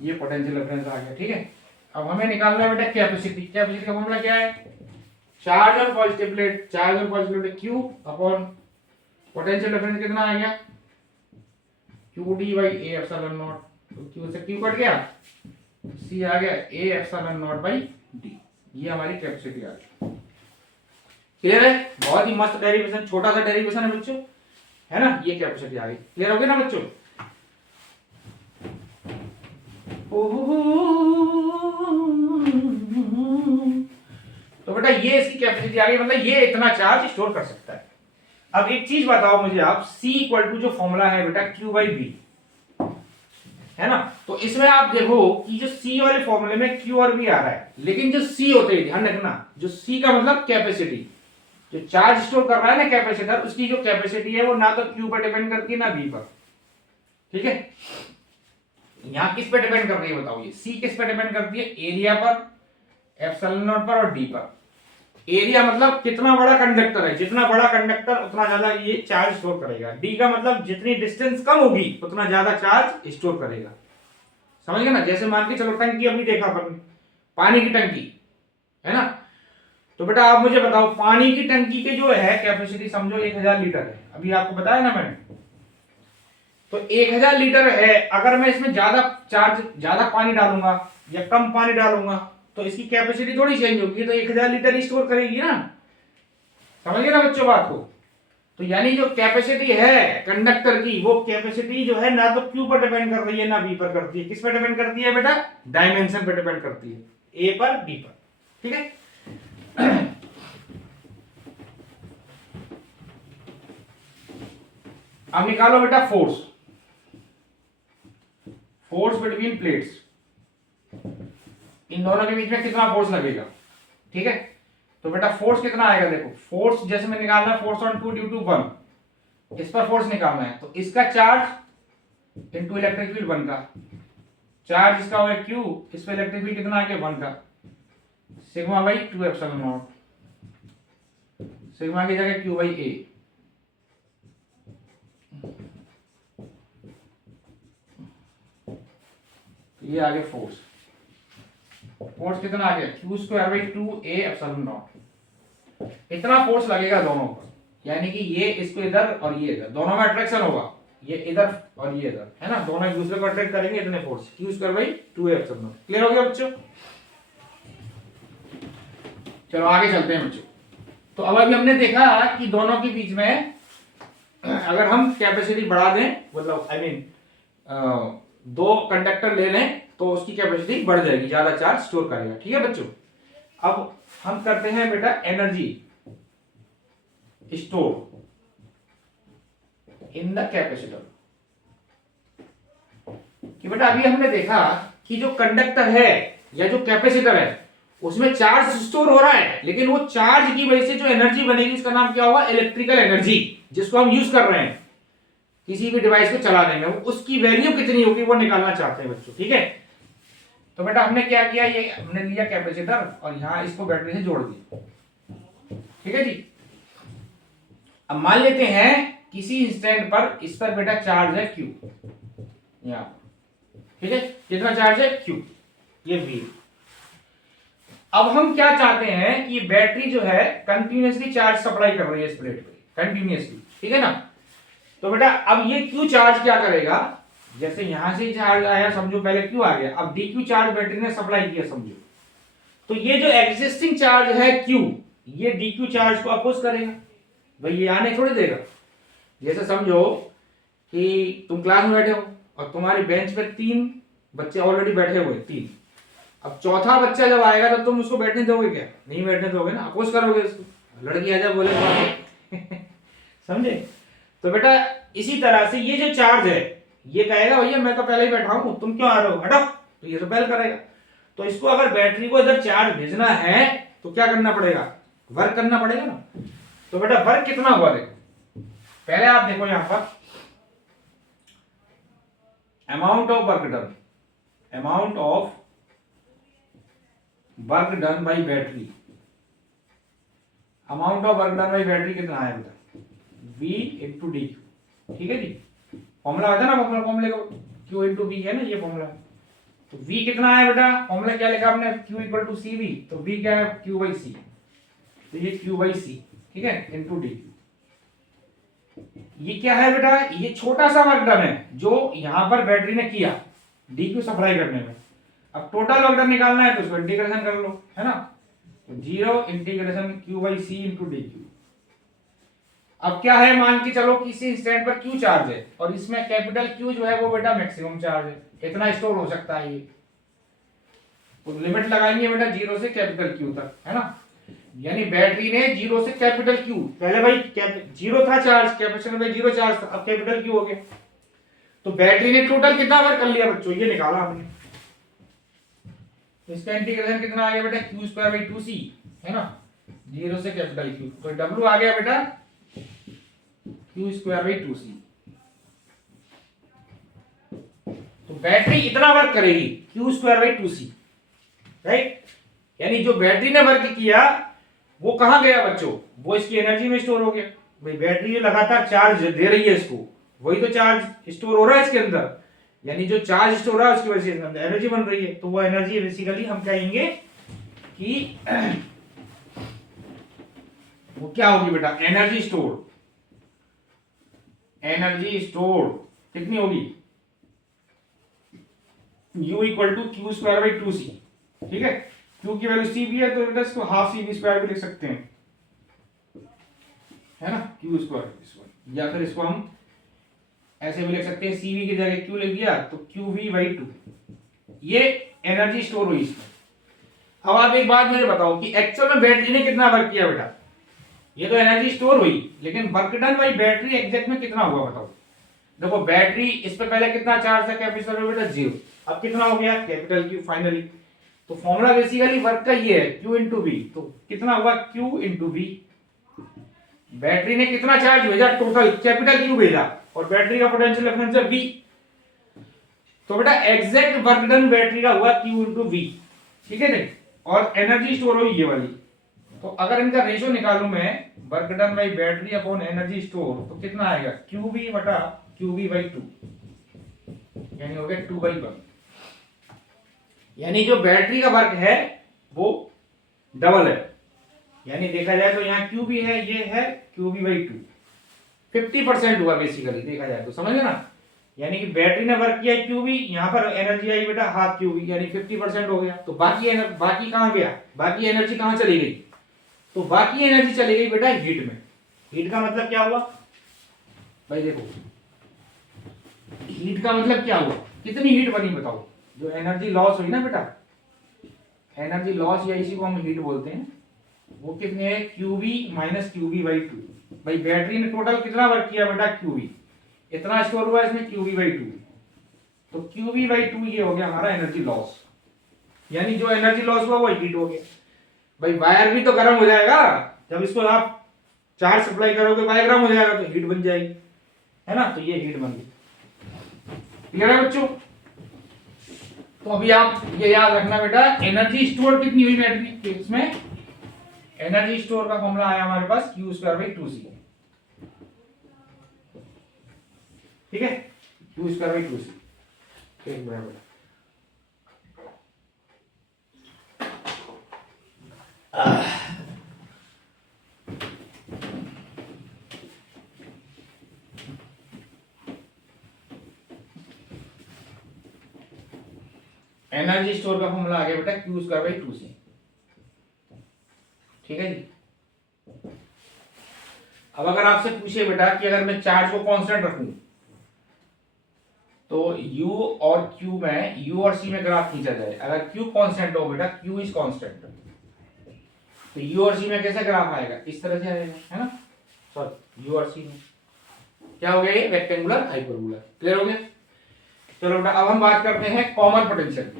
ये पोटेंशियल डिफरेंस आ गया, ठीक है। अब हमें निकालना है बेटा कैपेसिटी। कैपेसिटी का फॉर्मूला क्या है, charge on positive plate, charge on positive plate Q upon potential difference कितना आ गया, Q D by A epsilon not, तो क्यू से क्यू कट गया, सी आ गया ए एप्सिलॉन नॉट बाई डी, ये हमारी कैपेसिटी आ गई। क्लियर है, बहुत ही मस्त डेरिवेशन, छोटा सा डेरिवेशन है बच्चों, है ना। ये कैपेसिटी आ गई, क्लियर हो गया ना बच्चों। तो बेटा ये इसकी कैपेसिटी आ गई, मतलब ये इतना चार्ज स्टोर कर सकता है। अब एक चीज बताओ मुझे आप, C इक्वल टू जो फॉर्मूला है बेटा Q बाई बी, है ना। तो इसमें आप देखो कि जो C वाले फॉर्मूले में Q और B आ रहा है, लेकिन जो C होते हैं, ध्यान रखना, जो C का मतलब कैपेसिटी, जो चार्ज स्टोर कर रहा है ना कैपेसिटर, उसकी जो कैपेसिटी है वो ना तो Q पर डिपेंड करती है ना B पर, ठीक है। यहां किस पे डिपेंड कर रही है बताओ, ये C किस पे डिपेंड करती है, एरिया पर, एप्सिलॉन नॉट पर और D पर। एरिया मतलब कितना बड़ा कंडक्टर है, जितना बड़ा कंडक्टर उतना ज्यादा ये चार्ज स्टोर करेगा। डी का मतलब जितनी डिस्टेंस कम होगी उतना ज्यादा चार्ज स्टोर करेगा, समझ गए ना। जैसे मान के चलो टंकी अभी देखा अपन, पानी की टंकी, है ना। तो बेटा आप मुझे बताओ पानी की टंकी के जो है कैपेसिटी समझो 1000 लीटर है, अभी आपको बताया ना मैंने। तो 1000 लीटर है, अगर मैं इसमें ज्यादा पानी डालूंगा या कम पानी डालूंगा तो इसकी कैपेसिटी थोड़ी चेंज होगी, तो 1000 लीटर ही स्टोर करेगी ना, समझ गए ना बच्चों बात को। तो यानी जो कैपेसिटी है कंडक्टर की, वो कैपेसिटी जो है ना तो क्यू पर डिपेंड कर रही है ना बी पर करती है, किस पर डिपेंड करती है बेटा, डायमेंशन पर डिपेंड करती है, ए पर डी पर, ठीक है। अब निकालो बेटा फोर्स, फोर्स बिटवीन प्लेट्स, इन दोनों के बीच में कितना फोर्स लगेगा, ठीक है। तो बेटा फोर्स कितना आएगा, देखो फोर्स जैसे मैं निकालना है फोर्स ऑन 2 ड्यू टू 1, इस पर फोर्स निकालना है तो इसका चार्ज इनटू इलेक्ट्रिक फील्ड 1 का, चार्ज इसका होगा Q, इस पर इलेक्ट्रिक फील्ड कितना आ गया 1 का, sigma by 2 epsilon not, sigma की जगह Q बाई A। ये आ गया फोर्स, फोर्स कितना आ गया Q square by 2A epsilon not. इतना फोर्स लगेगा दोनों पर, यानी कि ये इसको इधर और ये इधर, दोनों में अट्रैक्शन होगा, ये इधर और ये इधर, है ना, दोनों एक दूसरे को अट्रैक्ट करेंगे, इतने force Q square by 2A epsilon not. Clear हो गया बच्चों? चलो आगे चलते हैं बच्चों। तो अब अभी हमने देखा कि दोनों के बीच में अगर हम कैपेसिटी बढ़ा दें, मतलब आई मीन दो कंडक्टर ले लें तो उसकी कैपेसिटी बढ़ जाएगी, ज्यादा चार्ज स्टोर करेगा। ठीक है बच्चों, अब हम करते हैं बेटा energy store in the capacitor. कि बेटा अभी हमने देखा कि जो कंडक्टर है या जो कैपेसिटर है उसमें चार्ज स्टोर हो रहा है, लेकिन वो चार्ज की वजह से जो एनर्जी बनेगी उसका नाम क्या होगा, इलेक्ट्रिकल एनर्जी, जिसको हम यूज कर रहे हैं किसी भी डिवाइस को चलाने में, उसकी वैल्यू कितनी होगी वो निकालना चाहते हैं बच्चों। ठीक है, तो बेटा हमने क्या किया, ये हमने लिया कैपेसिटर और यहां इसको बैटरी से जोड़ दिया। ठीक है जी, अब मान लेते हैं किसी इंस्टेंट पर इस पर बेटा चार्ज है Q, यहां, ठीक है, कितना चार्ज है Q, ये V। अब हम क्या चाहते हैं कि बैटरी जो है कंटिन्यूअसली चार्ज सप्लाई कर रही है इस प्लेट पे कंटिन्यूअसली, ठीक है ना। तो बेटा अब ये Q चार्ज क्या करेगा, जैसे यहां से चार्ज आया समझो, पहले Q आ गया, अब DQ चार्ज बैटरी ने सप्लाई किया समझो, तो ये जो एग्जिस्टिंग चार्ज है Q, ये DQ चार्ज को अपोज करेगा, भाई ये आने थोड़ी देगा। जैसे समझो कि तुम क्लास में बैठे हो और तुम्हारी बेंच पे 3 बच्चे ऑलरेडी बैठे हुए, 3, अब चौथा बच्चा जब आएगा तो तुम उसको बैठने दोगे क्या, नहीं बैठने दोगे ना, अपोज करोगे उसको, लड़की आजा बोले समझे। तो बेटा इसी तरह से ये जो चार्ज है ये कहेगा भैया मैं तो पहले ही बैठा हूं, तुम क्यों आ रहे हो, हटो, तो ये रिपेल करेगा। तो इसको अगर बैटरी को इधर चार्ज भेजना है तो क्या करना पड़ेगा, वर्क करना पड़ेगा ना। तो बेटा वर्क कितना हुआ देखो, पहले आप देखो यहां पर amount of work done, amount of work done by battery, amount of work done by battery कितना है बेटा, V इंटू डी क्यू। ठीक है जी, फॉर्मूला आता है ना, फॉर्मूले का Q इंटू V है ना, ये फॉर्मूला। तो V कितना है बेटा, फॉर्मूला क्या लिखा आपने, Q equal to C V, तो V क्या है Q बाई सी, तो ये Q बाई सी, ठीक है, इंटू डी क्यू। ये क्या है बेटा, ये छोटा सा वर्क डन है जो यहां पर बैटरी ने किया डी क्यू सप्लाई करने में। अब टोटल वर्क डन निकालना है तो उसको इंटीग्रेशन कर लो, है ना, तो 0 integration Q by C into D Q. अब क्या है, मान के चलो किसी इंस्टेंट पर Q चार्ज है और इसमें कैपिटल Q जो है वो बेटा मैक्सिमम चार्ज है, इतना स्टोर हो सकता है ये, तो लिमिट लगाएंगे बेटा 0 से कैपिटल Q तक, है ना। यानी बैटरी ने 0 से कैपिटल Q, पहले भाई 0 था चार्ज, कैपेसिटर में 0 चार्ज था, अब कैपिटल Q हो गया, तो बैटरी ने टोटल कितना वर्क कर लिया बच्चों, ये निकाला हमने। इसका इंटीग्रेशन कितना आ गया बेटा, Q स्क्वायर बाई 2C, है ना, 0 से कैपिटल Q, तो W आ गया बेटा Q स्क्वायर बाई 2C। तो बैटरी इतना वर्क करेगी Q square by 2C, right. यानी जो बैटरी ने वर्क किया वो कहां गया बच्चों, वो इसकी एनर्जी में स्टोर हो गया। भाई बैटरी जो लगातार चार्ज दे रही है इसको, वही तो चार्ज स्टोर हो रहा है इसके अंदर, यानी जो चार्ज स्टोर हो रहा है उसकी वजह से इसके अंदर एनर्जी बन रही है, तो वो एनर्जी बेसिकली हम कहेंगे कि वो क्या होगी बेटा, एनर्जी स्टोर। एनर्जी स्टोर कितनी होगी, U equal to Q square by 2C, ठीक है, Q की वैल्यू C भी है तो बेटा इसको हाफ CV स्क्वायर भी लिख सकते हैं, है ना, Q स्क्वायर, या फिर इसको हम ऐसे भी लिख सकते हैं, CV की जगह Q लिख दिया तो QV बाई 2, ये एनर्जी स्टोर हुई इसमें। अब आप एक बात मुझे बताओ कि एक्चुअल में बैटरी ने कितना वर्क किया बेटा, ये तो एनर्जी स्टोर हुई, लेकिन work done by battery exact में कितना हुआ बताओ। देखो बैटरी इस पे पहले कितना चार्ज था कैपेसिटर में बेटा 0, अब कितना हो गया कैपिटल Q फाइनली, तो फॉर्मूला बेसिकली वर्क का ये है Q इंटू वी। तो कितना हुआ Q इंटू वी। बैटरी ने कितना चार्ज भेजा, टोटल कैपिटल Q भेजा, और बैटरी का पोटेंशियल डिफरेंस है V। तो बेटा एग्जैक्ट वर्क डन बैटरी का हुआ Q इंटू वी, ठीक है नहीं, और एनर्जी स्टोर हुई ये वाली। तो अगर इनका रेशो निकालूं मैं, work done by battery upon energy store, तो कितना आएगा QV बटा QV बाई 2, यानी हो गया 2/1। यानी जो बैटरी का वर्क है वो डबल है, यानी देखा जाए तो यहाँ QV है, ये है QV बाई 2, 50% हुआ बेसिकली देखा जाए तो, समझ गए ना। यानी कि बैटरी ने वर्क किया QV, यहाँ पर एनर्जी आई बेटा हाफ QV, यानी 50% हो गया। तो बाकी कहाँ गया, बाकी एनर्जी कहाँ चली गई, तो बाकी एनर्जी चली गई बेटा हीट में। हीट का मतलब क्या हुआ भाई, देखो हीट का मतलब क्या हुआ, कितनी हीट बनी बताओ। जो एनर्जी लॉस हुई ना बेटा, एनर्जी लॉस या इसी को हम हीट बोलते हैं, वो कितनी है QV माइनस QV बाई 2। भाई बैटरी ने टोटल कितना वर्क किया बेटा QV, इतना स्टोर हुआ इसमें QV बाई 2। तो QV बाई 2 ये हो गया हमारा एनर्जी लॉस, यानी जो एनर्जी लॉस हुआ वो हीट हो गया। भाई वायर भी तो गर्म हो जाएगा, जब इसको आप चार्ज सप्लाई करोगे वायर गर्म हो जाएगा तो हीट बन जाएगी, है ना। तो ये हीट बन गई, क्लियर है बच्चों। तो अभी आप ये याद रखना बेटा, एनर्जी स्टोर कितनी हुई बैटरी के, इसमें एनर्जी स्टोर का फॉर्मूला आया हमारे पास Q² बाई 2C, ठीक है, Q² बाई 2C। एक मिनट बेटा, एनर्जी स्टोर का फॉर्मूला आ गया बेटा Q² बाई 2C, ठीक है जी। अब अगर आपसे पूछे बेटा कि अगर मैं चार्ज को कांस्टेंट रखूं, तो U और Q में, U और C में ग्राफ खींचा जाए, अगर Q कांस्टेंट हो बेटा, Q इज कांस्टेंट, तो U और C में कैसा ग्राफ आएगा, इस तरह से आएगा, है ना। सॉरी, U और C में क्या हो गया, ये रेक्टेंगुलर हाइपरबोला, क्लियर हो गया। चलो बेटा अब हम बात करते हैं कॉमन पोटेंशियल।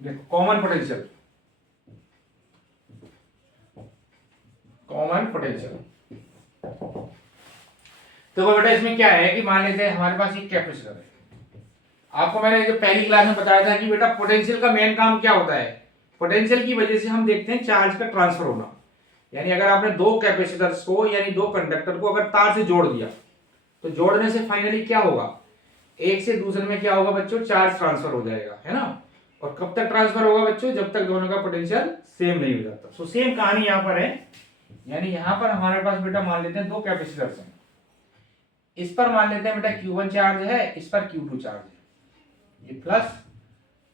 देखो कॉमन पोटेंशियल, कॉमन पोटेंशियल, तो बेटा इसमें क्या है कि मान लेते हैं हमारे पास एक कैपेसिटर है। आपको मैंने जो पहली क्लास में बताया था कि बेटा पोटेंशियल का मेन काम क्या होता है, पोटेंशियल की वजह से हम देखते हैं चार्ज का ट्रांसफर होना। यानी अगर आपने दो कैपेसिटर्स को यानी दो कंडक्टर को अगर तार से जोड़ दिया, तो जोड़ने से फाइनली क्या होगा, एक से दूसरे में क्या होगा बच्चों, चार्ज ट्रांसफर हो जाएगा, है ना। और कब तक ट्रांसफर होगा बच्चों, जब तक दोनों का पोटेंशियल सेम नहीं हो जाता। सो सेम कहानी यहाँ पर है, यानी यहाँ पर हमारे पास बेटा मान लेते हैं दो कैपेसिटर्स हैं, इस पर मान लेते हैं बेटा Q1 चार्ज है, इस पर Q2 चार्ज है, ये प्लस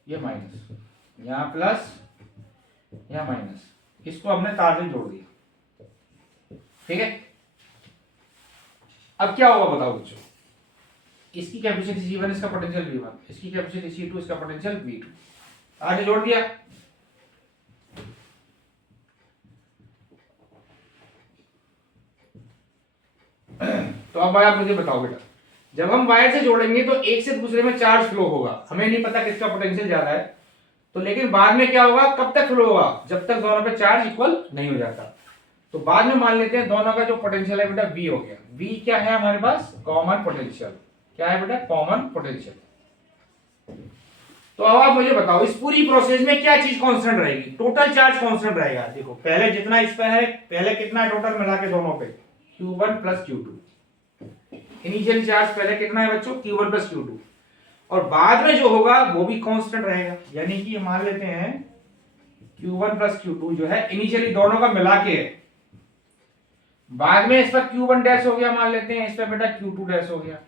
ये माइनस, यहाँ प्लस यहाँ माइनस, इसको हमने तार से जोड़ दिया, ठीक है। अब क्या होगा बताओ बच्चों, इसकी कैपेसिटी C1, इसका पोटेंशियल V1, इसकी कैपेसिटी C2, इसका पोटेंशियल V2, आगे जोड़ दिया। तो अब आप मुझे बताओ बेटा, जब हम वायर से जोड़ेंगे तो एक से दूसरे में चार्ज फ्लो होगा, हमें नहीं पता किसका पोटेंशियल ज्यादा है, तो लेकिन बाद में क्या होगा, कब तक फ्लो होगा, जब तक दोनों पे चार्ज इक्वल नहीं हो जाता। तो बाद में मान लेते हैं दोनों का जो पोटेंशियल है बेटा V हो गया। V क्या है हमारे पास, कॉमन पोटेंशियल, क्या है बेटा, कॉमन पोटेंशियल। तो अब आप मुझे बताओ इस पूरी प्रोसेस में क्या चीज कांस्टेंट रहेगी, टोटल चार्ज कांस्टेंट रहेगा। देखो पहले जितना इस पे है, पहले कितना है टोटल मिला के दोनों पे, Q1 plus Q2, initial charge पहले कितना है बच्चों, Q1 प्लस Q2, और बाद में जो होगा वो भी कांस्टेंट रहेगा। यानी कि मान लेते हैं Q1 प्लस Q2 जो है इनिशियली दोनों का मिला के है, बाद में इस पर Q1 डैश हो गया, मान लेते हैं इस पर बेटा Q2 डैश हो गया,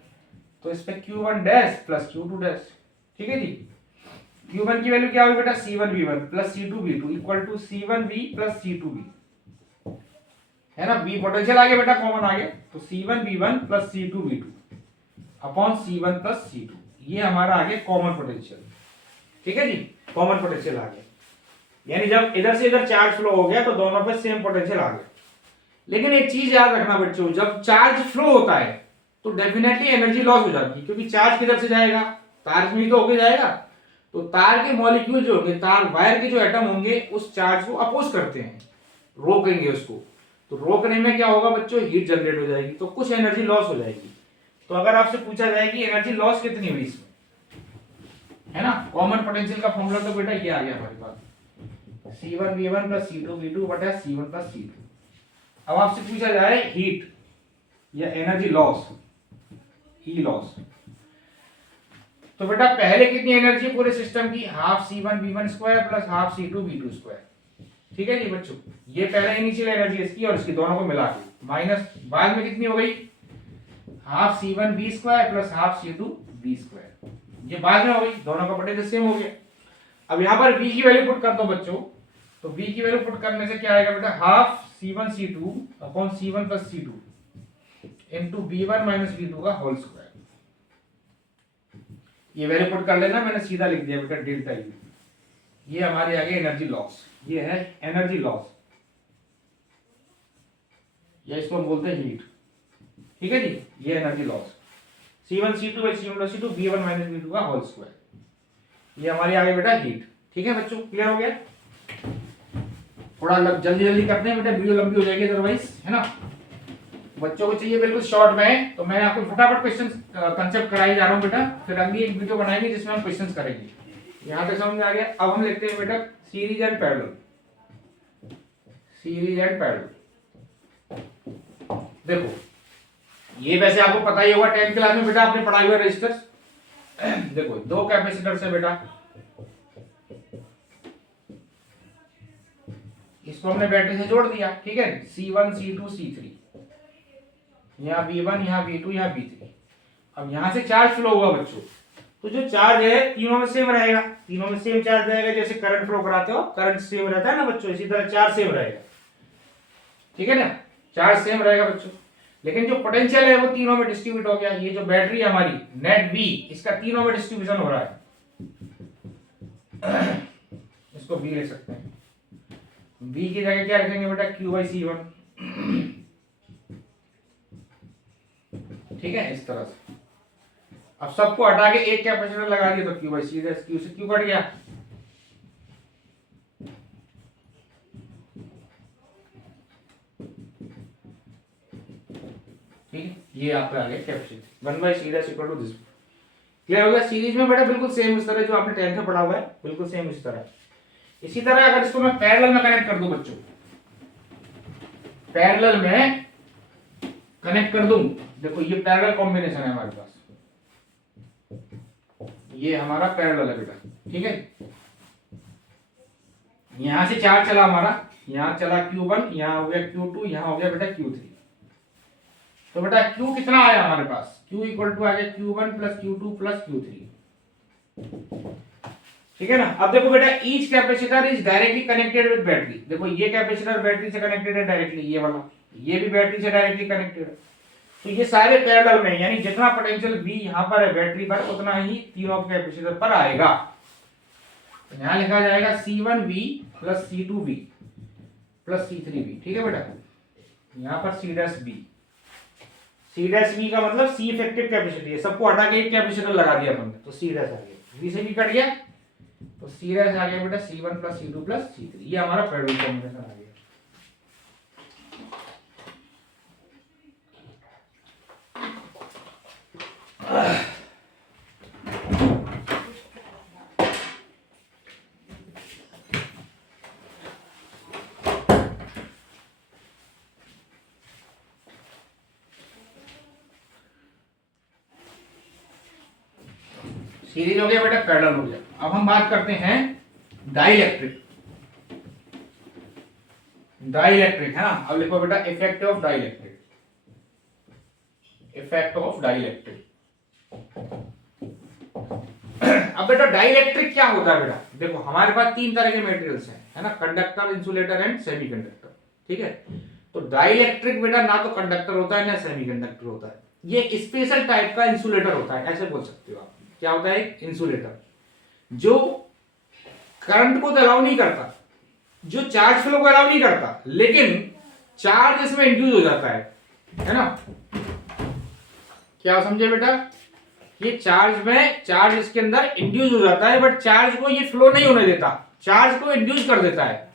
तो इस पर Q1 dash plus Q2 dash, ठीक है जी। Q1 की वैल्यू क्या होगी बेटा, C1V1 plus C2V2 equal to C1V plus C2V, है ना। V पोटेंशियल आ गया बेटा, कॉमन आ गया, तो C1V1 plus C2V2 upon C1 plus C2, ये हमारा आ गया कॉमन पोटेंशियल, ठीक है जी। कॉमन पोटेंशियल आ गया, यानी जब इधर से इधर चार्ज फ्लो हो गया तो दोनों पे सेम पोटेंशियल आ गया। लेकिन एक चीज याद रखना बच्चों, जब चार्ज फ्लो होता है तो डेफिनेटली एनर्जी लॉस हो जाती है, क्योंकि चार्ज किधर से जाएगा, तार में ही तो होके जाएगा। तो तार के मॉलिक्यूल जो होंगे, तार वायर के जो एटम होंगे उस चार्ज को अपोज करते हैं, रोकेंगे उसको। तो रोकने में क्या होगा बच्चों, हीट जनरेट हो जाएगी, तो कुछ एनर्जी लॉस हो जाएगी। तो अगर आपसे पूछा जाए कि एनर्जी लॉस कितनी हुई इसमें, है ना, कॉमन पोटेंशियल का फॉर्मूला तो बेटा ये आ गया हमारे पास, C1V1 प्लस C2V2 बटा C1 प्लस C2। अब आपसे पूछा जाए हीट या एनर्जी लॉस, ई लॉस, तो बेटा पहले कितनी एनर्जी पूरे सिस्टम की, half C1V1 square plus half C2V2 square. ठीक है जी बच्चों, ये पहले इनिशियल एनर्जी इसकी और इसकी दोनों को मिला के, माइनस बाद में कितनी हो गई, half C1V square plus half C2V square, ये बाद में हो गई, दोनों का पोटेंशियल सेम हो गया। अब यहाँ पर V की वैल्यू पुट कर दो बच्चों, तो V की वैल्यू पुट करने से क्या आएगा बेटा, half C1 C2 upon C1 plus C2 into V1 minus V2 का होल स्क्वायर। ये वैल्यू पुट कर लेना, मैंने सीधा लिख दिया बेटा डेल्टा यू। ये हमारे आगे एनर्जी लॉस, ये है एनर्जी लॉस, या इसको हम बोलते हैं हीट। ठीक है जी, ये energy loss C1 C2 by C1 plus C2 V1 minus V2 का होल स्क्वायर, ये हमारे आगे बेटा हीट। ठीक है बच्चों, क्लियर हो गया। थोड़ा जल्दी जल्दी करते हैं बेटा, वीडियो लंबी हो जाएगी अदरवाइज, है ना। बच्चों को चाहिए बिल्कुल शॉर्ट में, तो मैं आपको फटाफट क्वेश्चन कंसेप्ट कराई जा रहा हूँ बेटा, फिर अगली एक वीडियो बनाएंगे जिसमें हम क्वेश्चंस करेंगे। यहाँ तक समझ में आ गया। अब हम लिखते हैं बेटा series and parallel, series and parallel. देखो ये वैसे आपको पता ही होगा, 10th क्लास में बेटा आपने पढ़ा हुआ रेजिस्टर्स। देखो दो कैपेसिटर्स है बेटा, इसको हमने बैटरी से जोड़ दिया, ठीक है, C1 C2 C3, यहाँ V1 यहाँ V2 यहाँ V3। अब यहाँ से चार्ज फ्लो हुआ बच्चों, तो जो चार्ज है तीनों में सेम रहेगा, तीनों में सेम चार्ज रहेगा। जैसे करंट फ्लो कराते हो, करंट सेम रहता है ना बच्चों, इसी तरह चार्ज सेम रहेगा। ठीक है ना, चार्ज सेम रहेगा बच्चों, लेकिन जो पोटेंशियल है वो तीनों में डिस्ट्रीब्यूट हो गया। ये जो बैटरी है हमारी नेट V, इसका तीनों में डिस्ट्रीब्यूशन हो रहा है। इसको B लिख सकते हैं, B की जगह क्या लिखेंगे बेटा, Q बाई C1। ठीक है, इस तरह से। अब सबको हटा के एक कैपेसिटर लगा दिया तो Q बाई C, Q से Q कट गया। ठीक है, ये आपका आ गया capacitor 1 by C equal to this. Clear हो गया। सीरीज में बेटा बिल्कुल सेम इस तरह जो आपने 10th में पढ़ा हुआ है, बिल्कुल सेम इस तरह। इसी तरह अगर इसको मैं पैरेलल में कनेक्ट कर दूं बच्चों, पैरेलल में कनेक्ट कर दूं, देखो ये पैरेलल कॉम्बिनेशन है हमारे पास, ये हमारा पैरेलल है बेटा। ठीक है, यहां से चार्ज चला हमारा, यहां चला Q1, यहां हो गया Q2, यहां हो गया बेटा Q3। तो बेटा Q कितना आया हमारे पास, Q इक्वल टू आ गया Q1 plus Q2 plus Q3। ठीक है ना। अब देखो बेटा each capacitor is directly connected with battery. देखो ये कैपेसिटर बैटरी से कनेक्टेड है डायरेक्टली, ये वाला, ये भी बैटरी से डायरेक्टली कनेक्टेड है। तो ये सारे पैरेलल में, यानी जितना पोटेंशियल V यहां पर है बैटरी पर, उतना ही तीनों कैपेसिटर पर आएगा। तो यहां लिखा जाएगा C1V plus C2V plus C3V। ठीक है बेटा, यहां पर C'V, C'V का मतलब C इफेक्टिव कैपेसिटी है। सबको हटा के एक कैपेसिटर लगा दिया अपन ने, तो C' आ गया, V से भी कट गया, तो C' आ गया बेटा C1 plus C2 plus C3। ये हमारा पैरेलल कॉम्बिनेशन आ गया। सीरीज हो गया बेटा, पैरेलल हो गया। अब हम बात करते हैं डाइलेक्ट्रिक। डाइलेक्ट्रिक है ना। अब लिखो बेटा effect of dielectric, effect of dielectric. अब बेटा डाइलेक्ट्रिक क्या होता है बेटा, देखो हमारे पास तीन तरह के मटेरियल्स हैं, है ना, कंडक्टर, इंसुलेटर एंड सेमीकंडक्टर। ठीक है, तो डाइलेक्ट्रिक बेटा ना तो कंडक्टर होता है ना सेमीकंडक्टर होता है, ये स्पेशल टाइप का इंसुलेटर होता है, ऐसे बोल सकते हो आप। क्या होता है, इंसुलेटर, जो करंट को तो अलाउ नहीं करता, जो चार्ज फ्लो को अलाउ नहीं करता, लेकिन चार्ज इसमें इंड्यूस हो जाता है ना। क्या समझे बेटा, ये चार्ज में, चार्ज इसके अंदर इंड्यूस हो जाता है, बट चार्ज को ये फ्लो नहीं होने देता, चार्ज को इंड्यूस कर देता है।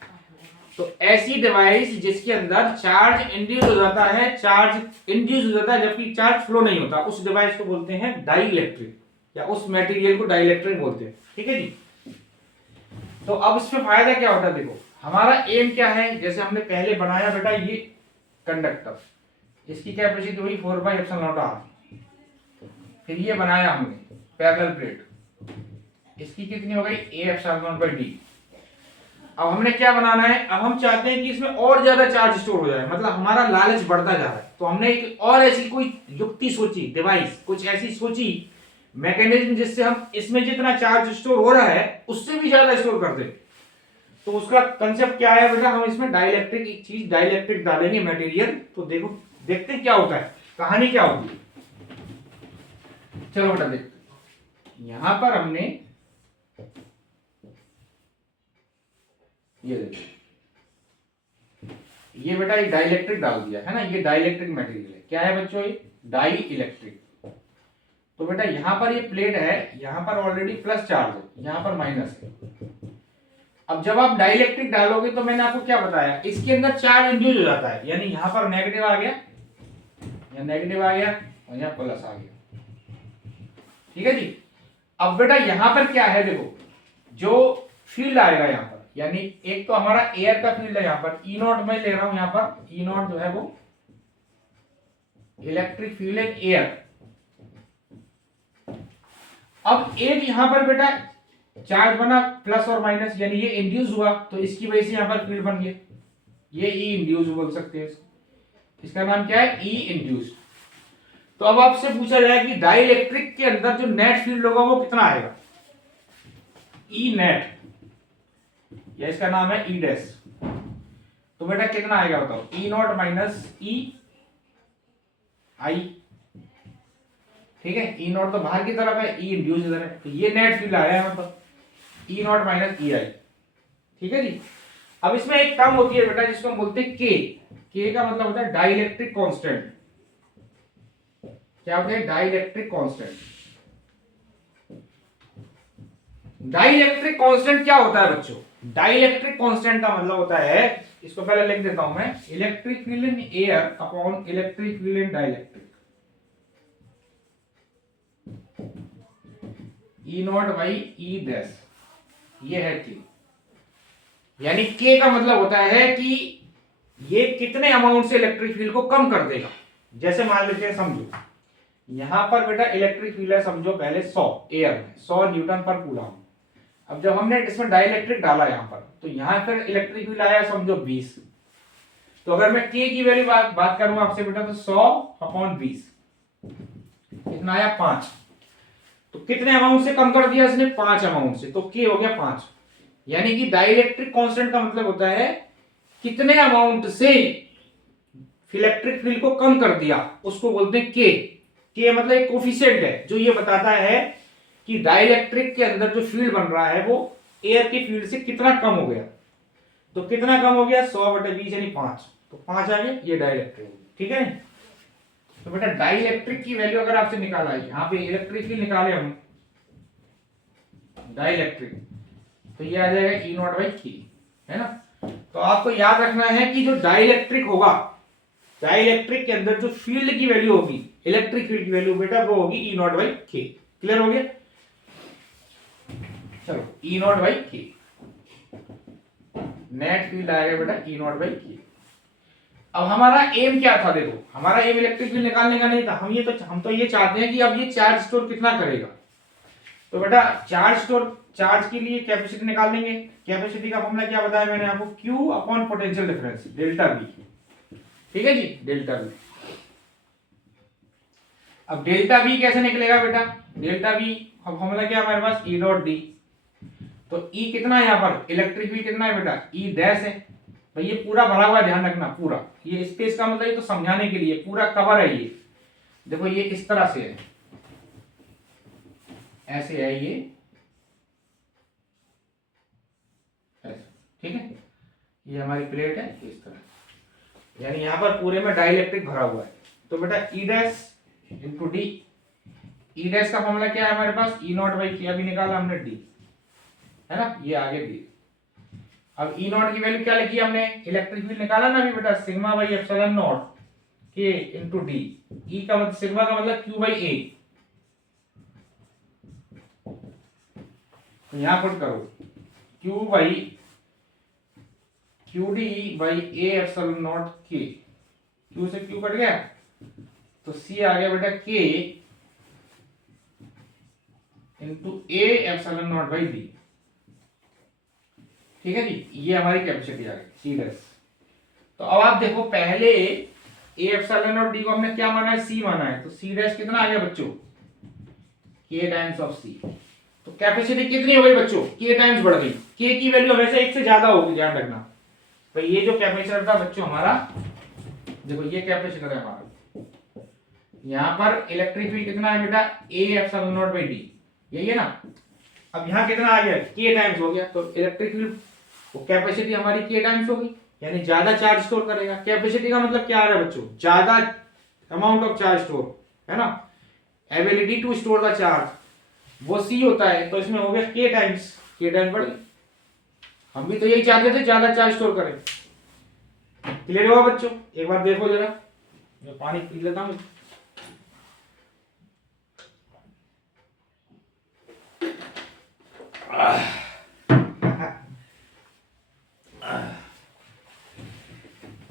तो ऐसी डिवाइस जिसके अंदर चार्ज इंड्यूस हो जाता है, चार्ज इंड्यूस हो जाता है जबकि चार्ज फ्लो नहीं होता, उस डिवाइस को बोलते हैं डाई इलेक्ट्रिक, या उस मटेरियल को डाई इलेक्ट्रिक बोलते हैं। ठीक है जी। तो अब इसमें फायदा क्या होता है, देखो हमारा एम क्या है, जैसे हमने पहले बनाया बेटा ये कंडक्टर, इसकी कैपेसिटी हुई 4/ε0r। फिर ये बनाया हमने पैरेलल प्लेट, इसकी कितनी हो गई A/ε0/d। अब हमने क्या बनाना है, अब हम चाहते हैं कि इसमें और ज्यादा चार्ज स्टोर हो जाए, मतलब हमारा लालच बढ़ता जा रहा है। तो हमने एक और ऐसी कोई युक्ति सोची, डिवाइस कुछ ऐसी सोची, मैकेनिज्म, जिससे हम इसमें जितना चार्ज स्टोर हो रहा है उससे भी ज्यादा स्टोर कर दें। तो उसका कंसेप्ट क्या है बेटा, हम इसमें डाइलेक्ट्रिक एक चीज, डाइलेक्ट्रिक डालेंगे मटेरियल। तो देखो देखते हैं क्या होता है, कहानी क्या होगी। चलो बेटा देखते हैं। यहां पर हमने ये देखो, ये बेटा एक डाइलेक्ट्रिक डाल दिया है ना, ये डाइलेक्ट्रिक मटेरियल है। क्या है बच्चों, ये डाई इलेक्ट्रिक। तो बेटा यहां पर ये प्लेट है, यहां पर ऑलरेडी प्लस चार्ज है, यहां पर माइनस है। अब जब आप डाइलेक्ट्रिक डालोगे तो मैंने आपको क्या बताया, इसके अंदर चार्ज इंड्यूस हो जाता है, यानी यहां पर नेगेटिव आ गया, यहाँ नेगेटिव आ गया और यहाँ प्लस आ गया। ठीक है जी। अब बेटा यहां पर क्या है, देखो जो फील्ड आएगा यहां पर, यानी एक तो हमारा एयर का फील्ड है, यहां पर ई नॉट में ले रहा हूं, यहां पर ई नॉट जो है वो इलेक्ट्रिक फील्ड है एयर। अब एक यहां पर बेटा चार्ज बना प्लस और माइनस, यानी ये इंड्यूस हुआ, तो इसकी वजह से यहां पर फील्ड बन गया, ये ई इंड्यूस बोल सकते हैं इसका नाम क्या है, ई इंड्यूस। तो अब आपसे पूछा जाए कि डाइलेक्ट्रिक के अंदर जो नेट फील्ड होगा वो कितना आएगा, ई नेट, या इसका नाम है ई डैश। तो बेटा कितना आएगा बताओ, ई नॉट माइनस ई आई। ठीक है, ई नॉट तो बाहर की तरफ है, ई इंड्यूस इधर है, तो ये नेट फील्ड आया है मतलब ई नॉट माइनस ई आई। ठीक है जी। अब इसमें एक टर्म होती है बेटा जिसको हम बोलते हैं के का मतलब होता है डाइलेक्ट्रिक कांस्टेंट। क्या होता है, डाइलेक्ट्रिक कांस्टेंट। डाइलेक्ट्रिक कांस्टेंट क्या होता है बच्चों, डाइलेक्ट्रिक कांस्टेंट का मतलब होता है, इसको पहले लिख देता हूं मैं, electric field in air upon electric field in dielectric, E not by E dash, ये है के। यानी के का मतलब होता है कि ये कितने अमाउंट से इलेक्ट्रिक फील्ड को कम कर देगा। जैसे मान लेते हैं, समझो यहां पर बेटा इलेक्ट्रिक फील्ड है, समझो पहले 100 एयर में 100 न्यूटन पर कूलम। अब जब हमने इसमें डाइलेक्ट्रिक डाला यहां पर, तो यहां पर इलेक्ट्रिक फील्ड आया समझो 20। तो अगर मैं के की वैल्यू बात करूं आपसे बेटा, तो 100/20 कितना आया 5। तो कितने अमाउंट से कम कर दिया इसने, 5 अमाउंट से, तो के हो गया 5। यानी कि डाइलेक्ट्रिक कांस्टेंट का मतलब होता है कितने अमाउंट से इलेक्ट्रिक फील्ड को कम कर दिया, उसको बोलते हैं के मतलब एक कोफिशिएंट है जो ये बताता है कि डाइलेक्ट्रिक के अंदर जो फील्ड बन रहा है वो एयर के फील्ड से कितना कम हो गया। तो कितना कम हो गया, 100/20 यानी 5, तो 5 आ गया, ये डाइलेक्ट्रिक। ठीक है। तो बेटा डाइलेक्ट्रिक की वैल्यू अगर आपसे निकाला है, यहाँ पे इलेक्ट्रिक फील्ड निकाले हम डाइलेक्ट्रिक, तो ये आ जाएगा ई नॉट बाई के, है ना। तो आपको याद रखना है कि जो डाइलेक्ट्रिक होगा, डाइलेक्ट्रिक के अंदर जो फील्ड की वैल्यू होगी, इलेक्ट्रिक फील्ड की वैल्यू बेटा वो होगी ई नॉट बाई के। क्लियर हो गया। चलो ई नॉट बाई के, नेट फील्ड आएगा बेटा ई नॉट बाई के। अब हमारा एम क्या था, देखो हमारा एम इलेक्ट्रिक फील्ड निकालने का नहीं था, हम तो ये चाहते हैं कि अब ये चार्ज स्टोर कितना करेगा। तो बेटा चार्ज के लिए कैपेसिटी निकाल लेंगे। कैपेसिटी का फॉर्मूला क्या बताया मैंने आपको, Q upon potential difference, delta V। ठीक है जी, डेल्टा V। अब डेल्टा V कैसे निकलेगा बेटा, डेल्टा V फॉर्मूला क्या हमारे पास, E डॉट D। तो E कितना है यहाँ पर, इलेक्ट्रिक फील्ड कितना है बेटा, E डैश है। तो ये पूरा भरा हुआ है, ध्यान रखना पूरा, ये स्पेस का मतलब ये तो समझाने के लिए पूरा कवर है ये। देखो ये इस तरह से है, ऐसे है ये, ऐसे। ठीक है, ये हमारी प्लेट है इस तरह, यानी यहां पर पूरे में डाइलेक्ट्रिक भरा हुआ है। तो बेटा ई डैश इंटू डी, ई डैश का फॉर्मूला क्या है हमारे पास, ई नॉट बाई के, अभी निकाला हमने डी, है ना, ये आगे डी। अब ई नॉट की वैल्यू क्या लिखी हमने, इलेक्ट्रिक फील्ड निकाला ना अभी बेटा, सिग्मा बाई एप्सिलॉन नॉट के इनटू डी। ई का मतलब, सिग्मा का मतलब क्यू बाई ए, तो यहां पुट करो Q by Q D by A epsilon not के, क्यू से क्यू कट गया तो सी आ गया बेटा के into A epsilon naught by D. ठीक है जी, ये हमारी कैपेसिटी आ गई सी डैश। तो अब आप देखो, पहले ए एप्सिलॉन नॉट डी को हमने क्या माना है, सी माना है, तो सी डैश कितना आ गया बच्चों, के टाइम्स ऑफ सी। तो कैपेसिटी कितनी हो गई बच्चों, के टाइम्स बढ़ गई, के की वैल्यू हमेशा एक से ज्यादा होगी, ध्यान रखना। तो ये जो कैपेसिटर था बच्चों हमारा, देखो ये कैपेसिटर है हमारा, यहाँ पर इलेक्ट्रिक फील्ड कितना है बेटा, ए एप्सिलॉन नॉट बाई डी, यही है ना। अब यहाँ कितना आ गया, के टाइम्स हो गया, तो इलेक्ट्रिक फील्ड कैपेसिटी हमारी के टाइम्स होगी, यानी ज्यादा चार्ज स्टोर करेगा। कैपेसिटी का मतलब क्या आ रहा है बच्चों, ज्यादा अमाउंट ऑफ चार्ज स्टोर, है ना, ability to store the charge, वो सी होता है, तो इसमें हो गया के टाइम्स, के टाइम्स बढ़ गई। हम भी तो यही चाहते थे, ज्यादा चार्ज स्टोर करें। क्लियर हुआ बच्चों, एक बार देखो जरा, मैं पानी पी लेता हूँ।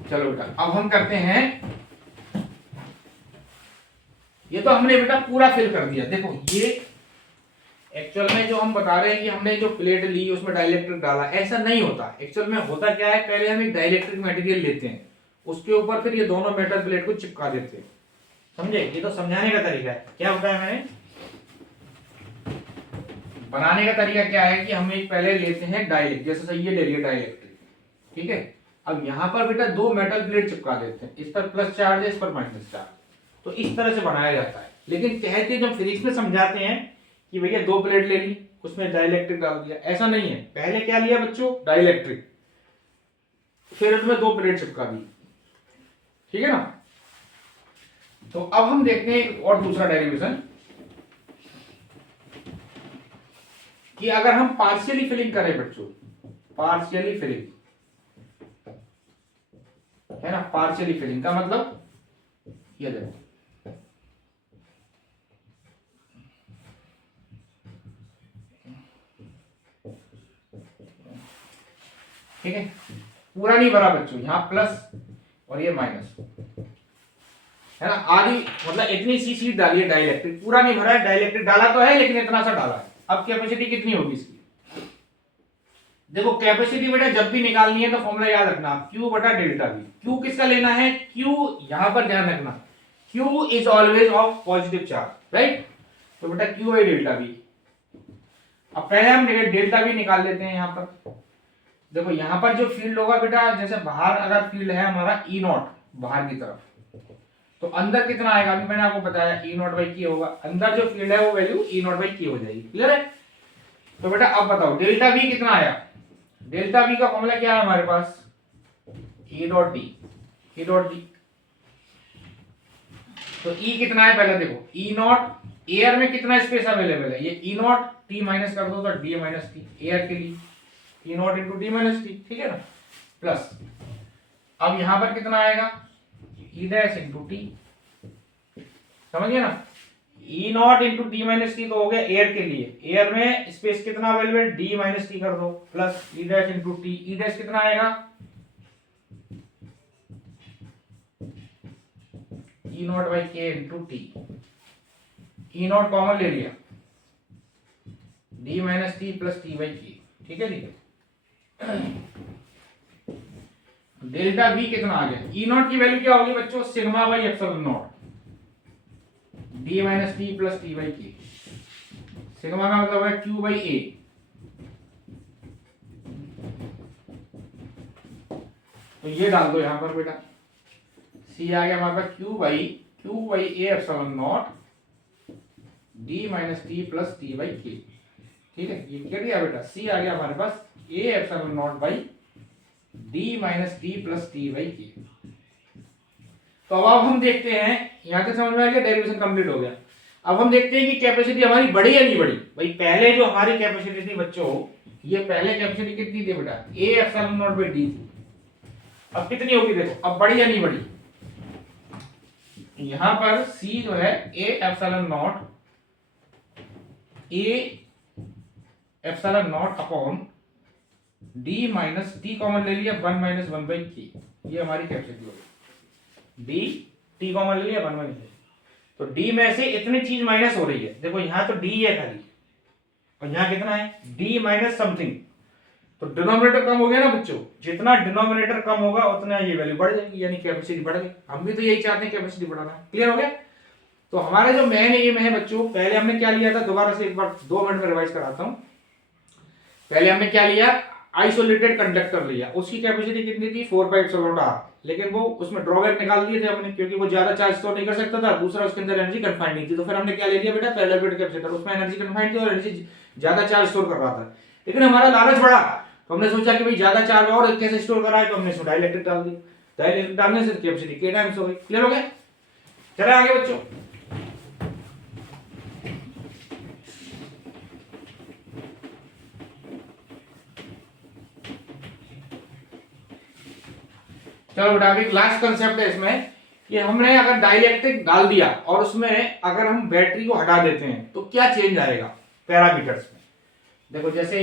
चलो बेटा, अब हम करते हैं, ये तो हमने बेटा पूरा फिल कर दिया। देखो ये एक्चुअल में जो हम बता रहे हैं कि हमने जो प्लेट ली उसमें डाइलेक्ट्रिक डाला, ऐसा नहीं होता। एक्चुअल में होता क्या है, पहले हम एक डाइलेक्ट्रिक मटेरियल लेते हैं, उसके ऊपर फिर ये दोनों मेटल प्लेट को चिपका देते हैं, समझे। ये तो समझाने का तरीका है, क्या होता है मैंने बनाने का तरीका क्या है कि हम एक पहले लेते हैं डाइलेक्ट्रिक, जैसे ये ले लिया डाइलेक्ट्रिक, ठीक है। अब यहाँ पर बेटा दो मेटल प्लेट चिपका देते हैं, इस पर प्लस चार्ज है, इस पर माइनस चार्ज, तो इस तरह से बनाया जाता है। लेकिन कहते जब फिजिक्स में समझाते हैं कि भैया दो प्लेट ले ली, उसमें डाइलेक्ट्रिक डाल दिया, ऐसा नहीं है। पहले क्या लिया बच्चों, डाइलेक्ट्रिक, फिर उसमें दो प्लेट चिपका दी, ठीक है ना। तो अब हम देखते हैं और दूसरा डेरिवेशन, कि अगर हम पार्शियली फिलिंग करें बच्चों, पार्शियली फिलिंग है ना, पार्शियली फिलिंग का मतलब ये देखो, ठीक है, पूरा नहीं भरा बच्चों, यहां प्लस और ये माइनस, है ना, आधी मतलब इतनी सी शीट डाली है डाइलेक्ट्रिक, पूरा नहीं भरा है, डाइलेक्ट्रिक डाला तो है लेकिन इतना सा डाला है। अब कैपेसिटी कितनी होगी इसकी, देखो कैपेसिटी बेटा जब भी निकालनी है तो फॉर्मूला याद रखना, Q बटा डेल्टा V। Q किसका लेना है, Q यहां पर ध्यान रखना, Q is always of positive charge, right. तो बेटा Q बाई डेल्टा V। अब पहले हम डेल्टा V निकाल लेते हैं। यहां पर देखो, यहां पर जो फील्ड होगा बेटा, जैसे बाहर अगर फील्ड है हमारा E नॉट बाहर की तरफ, तो अंदर कितना आएगा, अभी मैंने आपको बताया E नॉट बाई के होगा, अंदर जो फील्ड है वो वैल्यू E नॉट बाई के हो जाएगी। क्लियर है। तो बेटा अब बताओ डेल्टा V कितना आया, डेल्टा V का फॉर्मूला क्या है हमारे पास, E dot D, E dot D. तो E कितना है पहले देखो, E नॉट, एयर में कितना स्पेस अवेलेबल है, ये E नॉट, T माइनस कर दो तो D माइनस टी, एयर के लिए E not into D minus T, ठीक है ना, प्लस अब यहां पर कितना आएगा, E डैश इंटू टी, समझ गए ना, E not into D minus T तो हो गया एयर के लिए, एयर में स्पेस कितना अवेलेबल, डी माइनस टी कर दो, plus E dash into T, E dash कितना आएगा, E नॉट बाई के into T, E not common ले लिया, D minus T plus T by के, ठीक है जी। डेल्टा V कितना आ गया, E नॉट की वैल्यू क्या होगी बच्चों, sigma by epsilon not, D minus T plus T by के, सिग्मा का मतलब है Q बाई ए, तो ये डाल दो यहां पर बेटा, C आ गया हमारे पास Q by A epsilon not, D minus T plus T by के, ठीक है। ये क्या दिया बेटा, C आ गया हमारे पास A epsilon naught by D minus T plus T by K. तो अब हम देखते हैं, यहां तक समझ में आ गया, डेरिवेशन कंप्लीट हो गया। अब हम देखते हैं कि कैपेसिटी हमारी बढ़ी या नहीं बढ़ी। भाई पहले जो हमारी कैपेसिटी थी बच्चों, ये पहले कैपेसिटी कितनी थी बेटा, ए एप्सिलॉन नॉट बाई डी थी। अब कितनी होगी देखो, अब बढ़ी या नहीं बढ़ी। यहां पर सी जो है ए epsilon not, A epsilon not upon D minus T common ले लिया 1 माइनस 1 बाई के, ये हमारी कैपेसिटी होगी। डी टी कॉमन ले लिया 1 माइनस, तो डी में से इतनी चीज माइनस हो रही है। देखो यहां तो डी है खाली, और यहां कितना है, डी माइनस समथिंग। तो डिनोमिनेटर कम हो गया ना बच्चों, जितना डिनोमिनेटर कम होगा उतना ये वैल्यू बढ़ जाएगी, यानी कैपेसिटी बढ़ गई। हम भी तो यही चाहते हैं, कैपेसिटी बढ़ाना। क्लियर हो गया। तो हमारा जो मेन एम है बच्चों, पहले हमने क्या लिया था, दोबारा से एक बार 2 मिनट में रिवाइज कराता हूं। पहले हमने क्या लिया, आइसोलेटेड कंडक्टर लिया, उसकी कैपेसिटी कितनी थी 4 पाई एप्सिलॉन r, लेकिन वो उसमें ड्रॉबैक निकाल दिए थे हमने, क्योंकि वो ज्यादा चार्ज स्टोर नहीं कर सकता था, दूसरा उसके अंदर एनर्जी कन्फाइंड नहीं थी। तो फिर हमने क्या ले लिया बेटा, पैरेलल प्लेट कैपेसिटर, उसमें एनर्जी कन्फाइंड थी और एनर्जी ज्यादा चार्ज स्टोर कर रहा था। लेकिन हमारा लालच बढ़ा, तो हमने सोचा कि भाई ज्यादा चार्ज और कैसे स्टोर करा है, तो हमने इसमें डाइलेक्ट्रिक डाल दी। डाइलेक्ट्रिक डालने से कैपेसिटी k टाइम्स हो गई। क्लियर हो गया। चले आगे बच्चों। चलो बेटा अभी लास्ट कंसेप्ट है इसमें, कि हमने अगर डाइलेक्ट्रिक डाल दिया और उसमें अगर हम बैटरी को हटा देते हैं तो क्या चेंज आएगा पैरामीटर्स में। देखो जैसे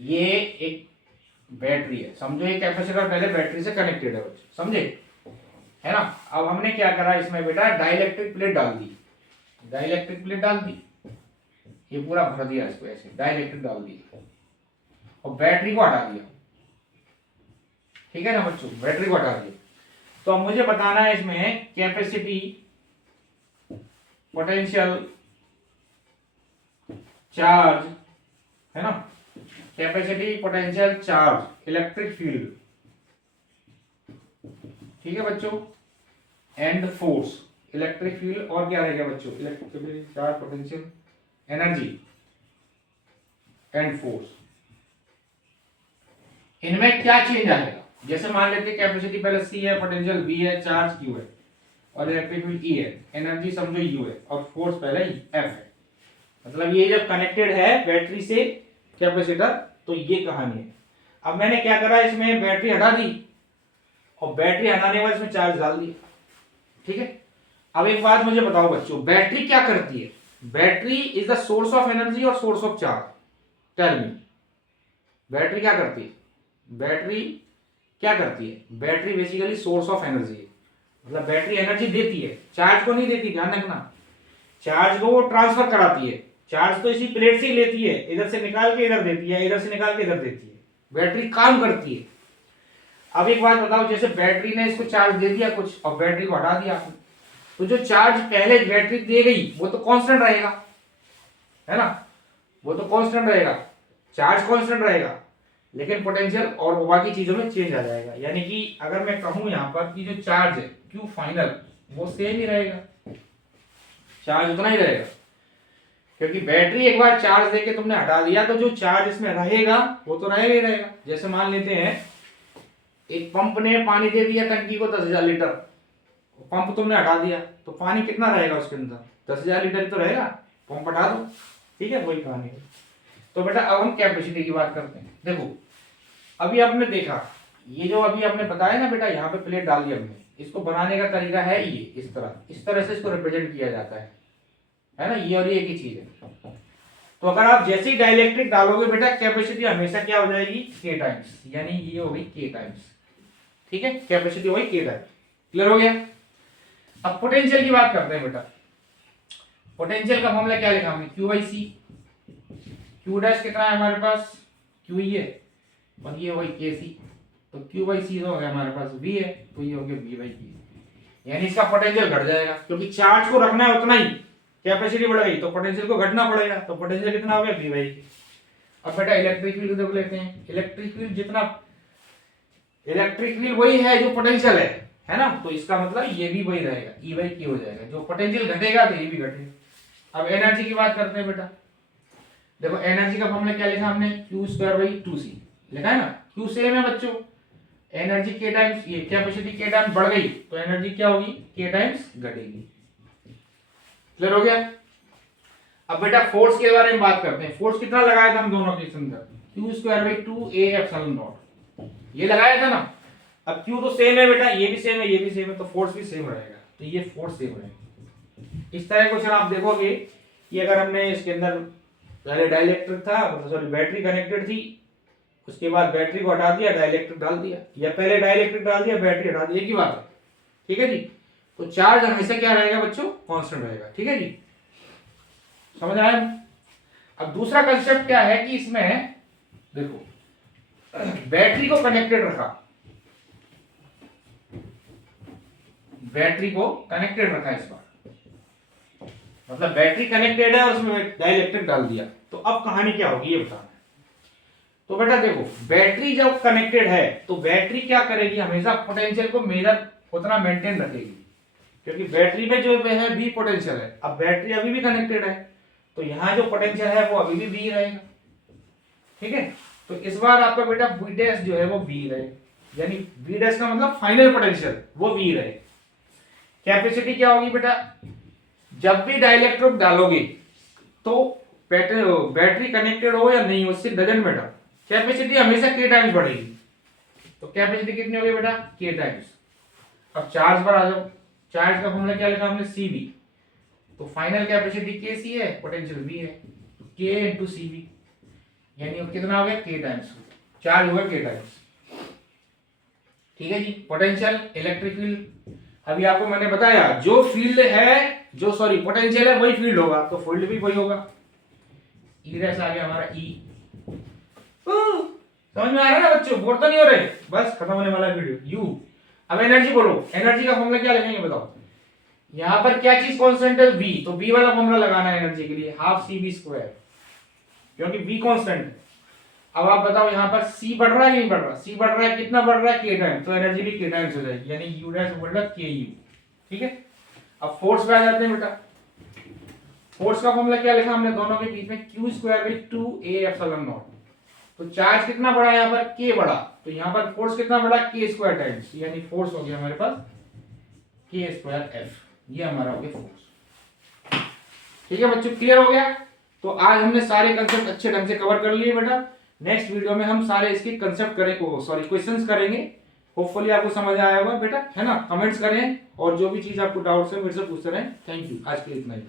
ये एक बैटरी है, समझो ये कैपेसिटर पहले बैटरी से कनेक्टेड है बच्चों, समझे है ना। अब हमने क्या करा इसमें बेटा, डाइलेक्ट्रिक प्लेट डाल दी, डाइलेक्ट्रिक प्लेट डाल दी, ये पूरा भर दिया इसको ऐसे, डाइलेक्ट्रिक डाल दी और बैटरी को हटा दिया। ठीक है ना बच्चों, बैटरी को हटा दिया। तो अब मुझे बताना है इसमें कैपेसिटी, पोटेंशियल, चार्ज, है ना, capacity, potential, charge, electric field, ठीक है बच्चों, एंड फोर्स। इलेक्ट्रिक फील्ड और क्या रहेगा बच्चों, electric charge, potential, energy and force. इनमें क्या चेंज आएगा। जैसे मान लेते हैं कैपेसिटी पहले C है, पोटेंशियल V है, चार्ज Q है और इलेक्ट्रिक फील्ड E है, एनर्जी समझो U है और फोर्स पहले F है। मतलब ये जब कनेक्टेड है बैटरी से कैपेसिटर, तो ये कहानी है। अब मैंने क्या करा, इसमें बैटरी हटा दी और बैटरी हटाने के बाद इसमें चार्ज डाल दिया। ठीक है। अब एक बात मुझे बताओ बच्चों, बैटरी क्या करती है। Battery is the source of energy और source of charge. Tell me, battery क्या करती है। बैटरी क्या करती है, battery basically source of energy है। मतलब बैटरी एनर्जी देती है, चार्ज को नहीं देती, ध्यान रखना। चार्ज को वो ट्रांसफर कराती है। चार्ज तो इसी प्लेट से ही लेती है, इधर से निकाल के इधर देती है, इधर से निकाल के इधर देती है। बैटरी काम करती है। अब एक बात बताओ, जैसे बैटरी ने इसको चार्ज दे दिया कुछ और बैटरी को हटा दिया, तो जो चार्ज पहले बैटरी दे गई वो तो कांस्टेंट रहेगा, है ना, वो तो कांस्टेंट रहेगा, चार्ज कांस्टेंट रहेगा, लेकिन पोटेंशियल और बाकी चीजों में चेंज आ जाएगा। यानी कि अगर मैं कहूं यहां पर कि जो चार्ज है Q फाइनल वो सेम ही रहेगा, चार्ज उतना ही रहेगा, क्योंकि बैटरी एक बार चार्ज देके तुमने हटा दिया तो जो चार्ज इसमें रहेगा वो तो रहेगा ही रहेगा। जैसे मान लेते हैं एक पंप ने पानी दे दिया टंकी को 10,000 लीटर, पंप तुमने हटा दिया तो पानी कितना रहेगा उसके अंदर, 10,000 लीटर ही तो रहेगा, पंप हटा दो। ठीक है, वही कहानी है। तो बेटा अब हम कैपेसिटी की बात करते हैं। देखो अभी आपने देखा, ये जो अभी आपने बताया ना बेटा, यहाँ पे प्लेट डाल दी हमने, इसको बनाने का तरीका है ये, इस तरह से इसको रिप्रेजेंट किया जाता है ना, ये और ये एक ही चीज है। तो अगर आप जैसे ही डाइलेक्ट्रिक डालोगे बेटा, कैपेसिटी हमेशा क्या हो जाएगी, k टाइम्स, यानी ये हो गई k टाइम्स। ठीक है, कैपेसिटी हो गई k टाइम्स। क्लियर हो गया। अब पोटेंशियल की बात करते हैं बेटा। पोटेंशियल का फॉर्मूला क्या लिखा हमने, Q by C। Q dash कितना है हमारे पास, Q ही है, और ये हो गई KC। तो Q बाई C जो है हमारे पास V है, तो ये हो गया V बाई K। यानी इसका पोटेंशियल घट जाएगा, क्योंकि चार्ज को रखना है उतना ही, कैपेसिटी बढ़ गई तो पोटेंशियल को घटना पड़ेगा, तो पोटेंशियल कितना हो गया, V बाई K। अब बेटा इलेक्ट्रिक फील्ड देख लेते हैं। इलेक्ट्रिक फील्ड जितना, इलेक्ट्रिक फील्ड वही है जो पोटेंशियल है ना, तो इसका मतलब ये भी वही रहेगा, E बाई K हो जाएगा। जो पोटेंशियल घटेगा तो ये भी घटेगा। अब एनर्जी की बात करते हैं बेटा। देखो एनर्जी का फॉर्मूला क्या लिखा हमने, Q स्क्वायर बाई 2C लिखा है ना। Q सेम है बच्चों, एनर्जी K टाइम्स, ये कैपेसिटी K टाइम्स बढ़ गई तो एनर्जी क्या होगी, K टाइम्स घटेगी। क्लियर हो गया। अब बेटा फोर्स के बारे में बात करते हैं। फोर्स कितना लगाया था हम दोनों के अंदर, q² 2 a ε0 ये लगाया था ना। अब q तो सेम है बेटा, ये भी सेम है, ये भी सेम है, तो फोर्स भी सेम रहेगा, तो ये फोर्स सेम रहेगा। इस तरह क्वेश्चन आप देखोगे कि अगर हमने इसके अंदर पहले डाइलेक्ट्रिक था, सॉरी बैटरी कनेक्टेड थी, उसके बाद बैटरी को हटा दिया, डाइलेक्ट्रिक डाल दिया, या पहले डाइलेक्ट्रिक डाल दिया बैटरी हटा दी, एक ही बात है, ठीक है जी। तो चार्ज हमेशा क्या रहेगा बच्चों, कांस्टेंट रहेगा, ठीक है जी, समझ आया। अब दूसरा कंसेप्ट क्या है कि इसमें देखो बैटरी को कनेक्टेड रखा, बैटरी को कनेक्टेड रखा इस बार, मतलब बैटरी कनेक्टेड है और उसमें डाइलेक्ट्रिक डाल दिया, तो अब कहानी क्या होगी ये बताना है। तो बेटा देखो बैटरी जब कनेक्टेड है तो बैटरी क्या करेगी, हमेशा पोटेंशियल को मेजर उतना मेंटेन रखेगी, क्योंकि बैटरी में जो है V पोटेंशियल है। अब बैटरी अभी भी कनेक्टेड है तो यहाँ जो पोटेंशियल है वो अभी भी V रहेगा, ठीक है। तो इस बार आपका बेटा V डैश जो है वो V रहे, यानी V डैश का मतलब फाइनल पोटेंशियल वो V रहे। कैपेसिटी क्या होगी बेटा, जब भी डाइलेक्ट्रिक डालोगे तो बैटरी कनेक्टेड हो या नहीं हो उससे डजंट मैटर, कैपेसिटी हमेशा k टाइम्स बढ़ेगी। तो कैपेसिटी कितनी होगी बेटा, k टाइम्स। अब चार्ज पर आ जाओ, चार्ज का फॉर्मूला क्या लिखा हमने, Cv, तो फाइनल कैपेसिटी kc है, पोटेंशियल V है, तो k इंटू Cv, यानी कितना हो गया, k टाइम्स, चार्ज होगा k टाइम्स, ठीक है जी। पोटेंशियल इलेक्ट्रिक फील्ड, अभी आपको मैंने बताया जो फील्ड है, जो सॉरी पोटेंशियल है वही फील्ड होगा, तो फील्ड भी वही होगा। ई डैश आ गया हमारा E, समझ में आ रहा है ना बच्चों, बोर तो नहीं हो रहे, बस खत्म होने वाला वीडियो। U, अब एनर्जी बोलो, एनर्जी का फॉर्मूला क्या लिखेंगे बताओ। यहाँ पर क्या चीज कांस्टेंट है, V, तो V वाला फॉर्मूला लगाना है एनर्जी के लिए, हाफ CV², क्योंकि V कांस्टेंट है। अब आप बताओ यहाँ पर C बढ़ रहा है नहीं बढ़ रहा, C बढ़ रहा है, कितना बढ़ रहा है, k टाइम, तो एनर्जी भी k टाइम्स हो जाएगी, यानी U dash equal to KU, ठीक है। अब फोर्स पे आ जाते हैं बेटा, फोर्स का फॉर्मूला क्या लिखा हमने दोनों के बीच में, q² 2 a ε0, तो चार्ज कितना बड़ा यहाँ पर, k बड़ा, तो यहाँ पर फोर्स कितना बड़ा, k² टाइम्स, यानी फोर्स हो गया हमारे पास k² F, ये हमारा हो गया फोर्स, ठीक है बच्चों, क्लियर हो गया। तो आज हमने सारे कंसेप्ट अच्छे ढंग से कवर कर लिए बेटा, नेक्स्ट वीडियो में हम सारे इसके कंसेप्ट करेंगे, सॉरी क्वेश्चंस करेंगे, होपफुली आपको समझ आया होगा बेटा, है ना। कमेंट्स करें और जो भी चीज आपको डाउट्स है मेरे से पूछते रहें। थैंक यू, आज के लिए इतना ही।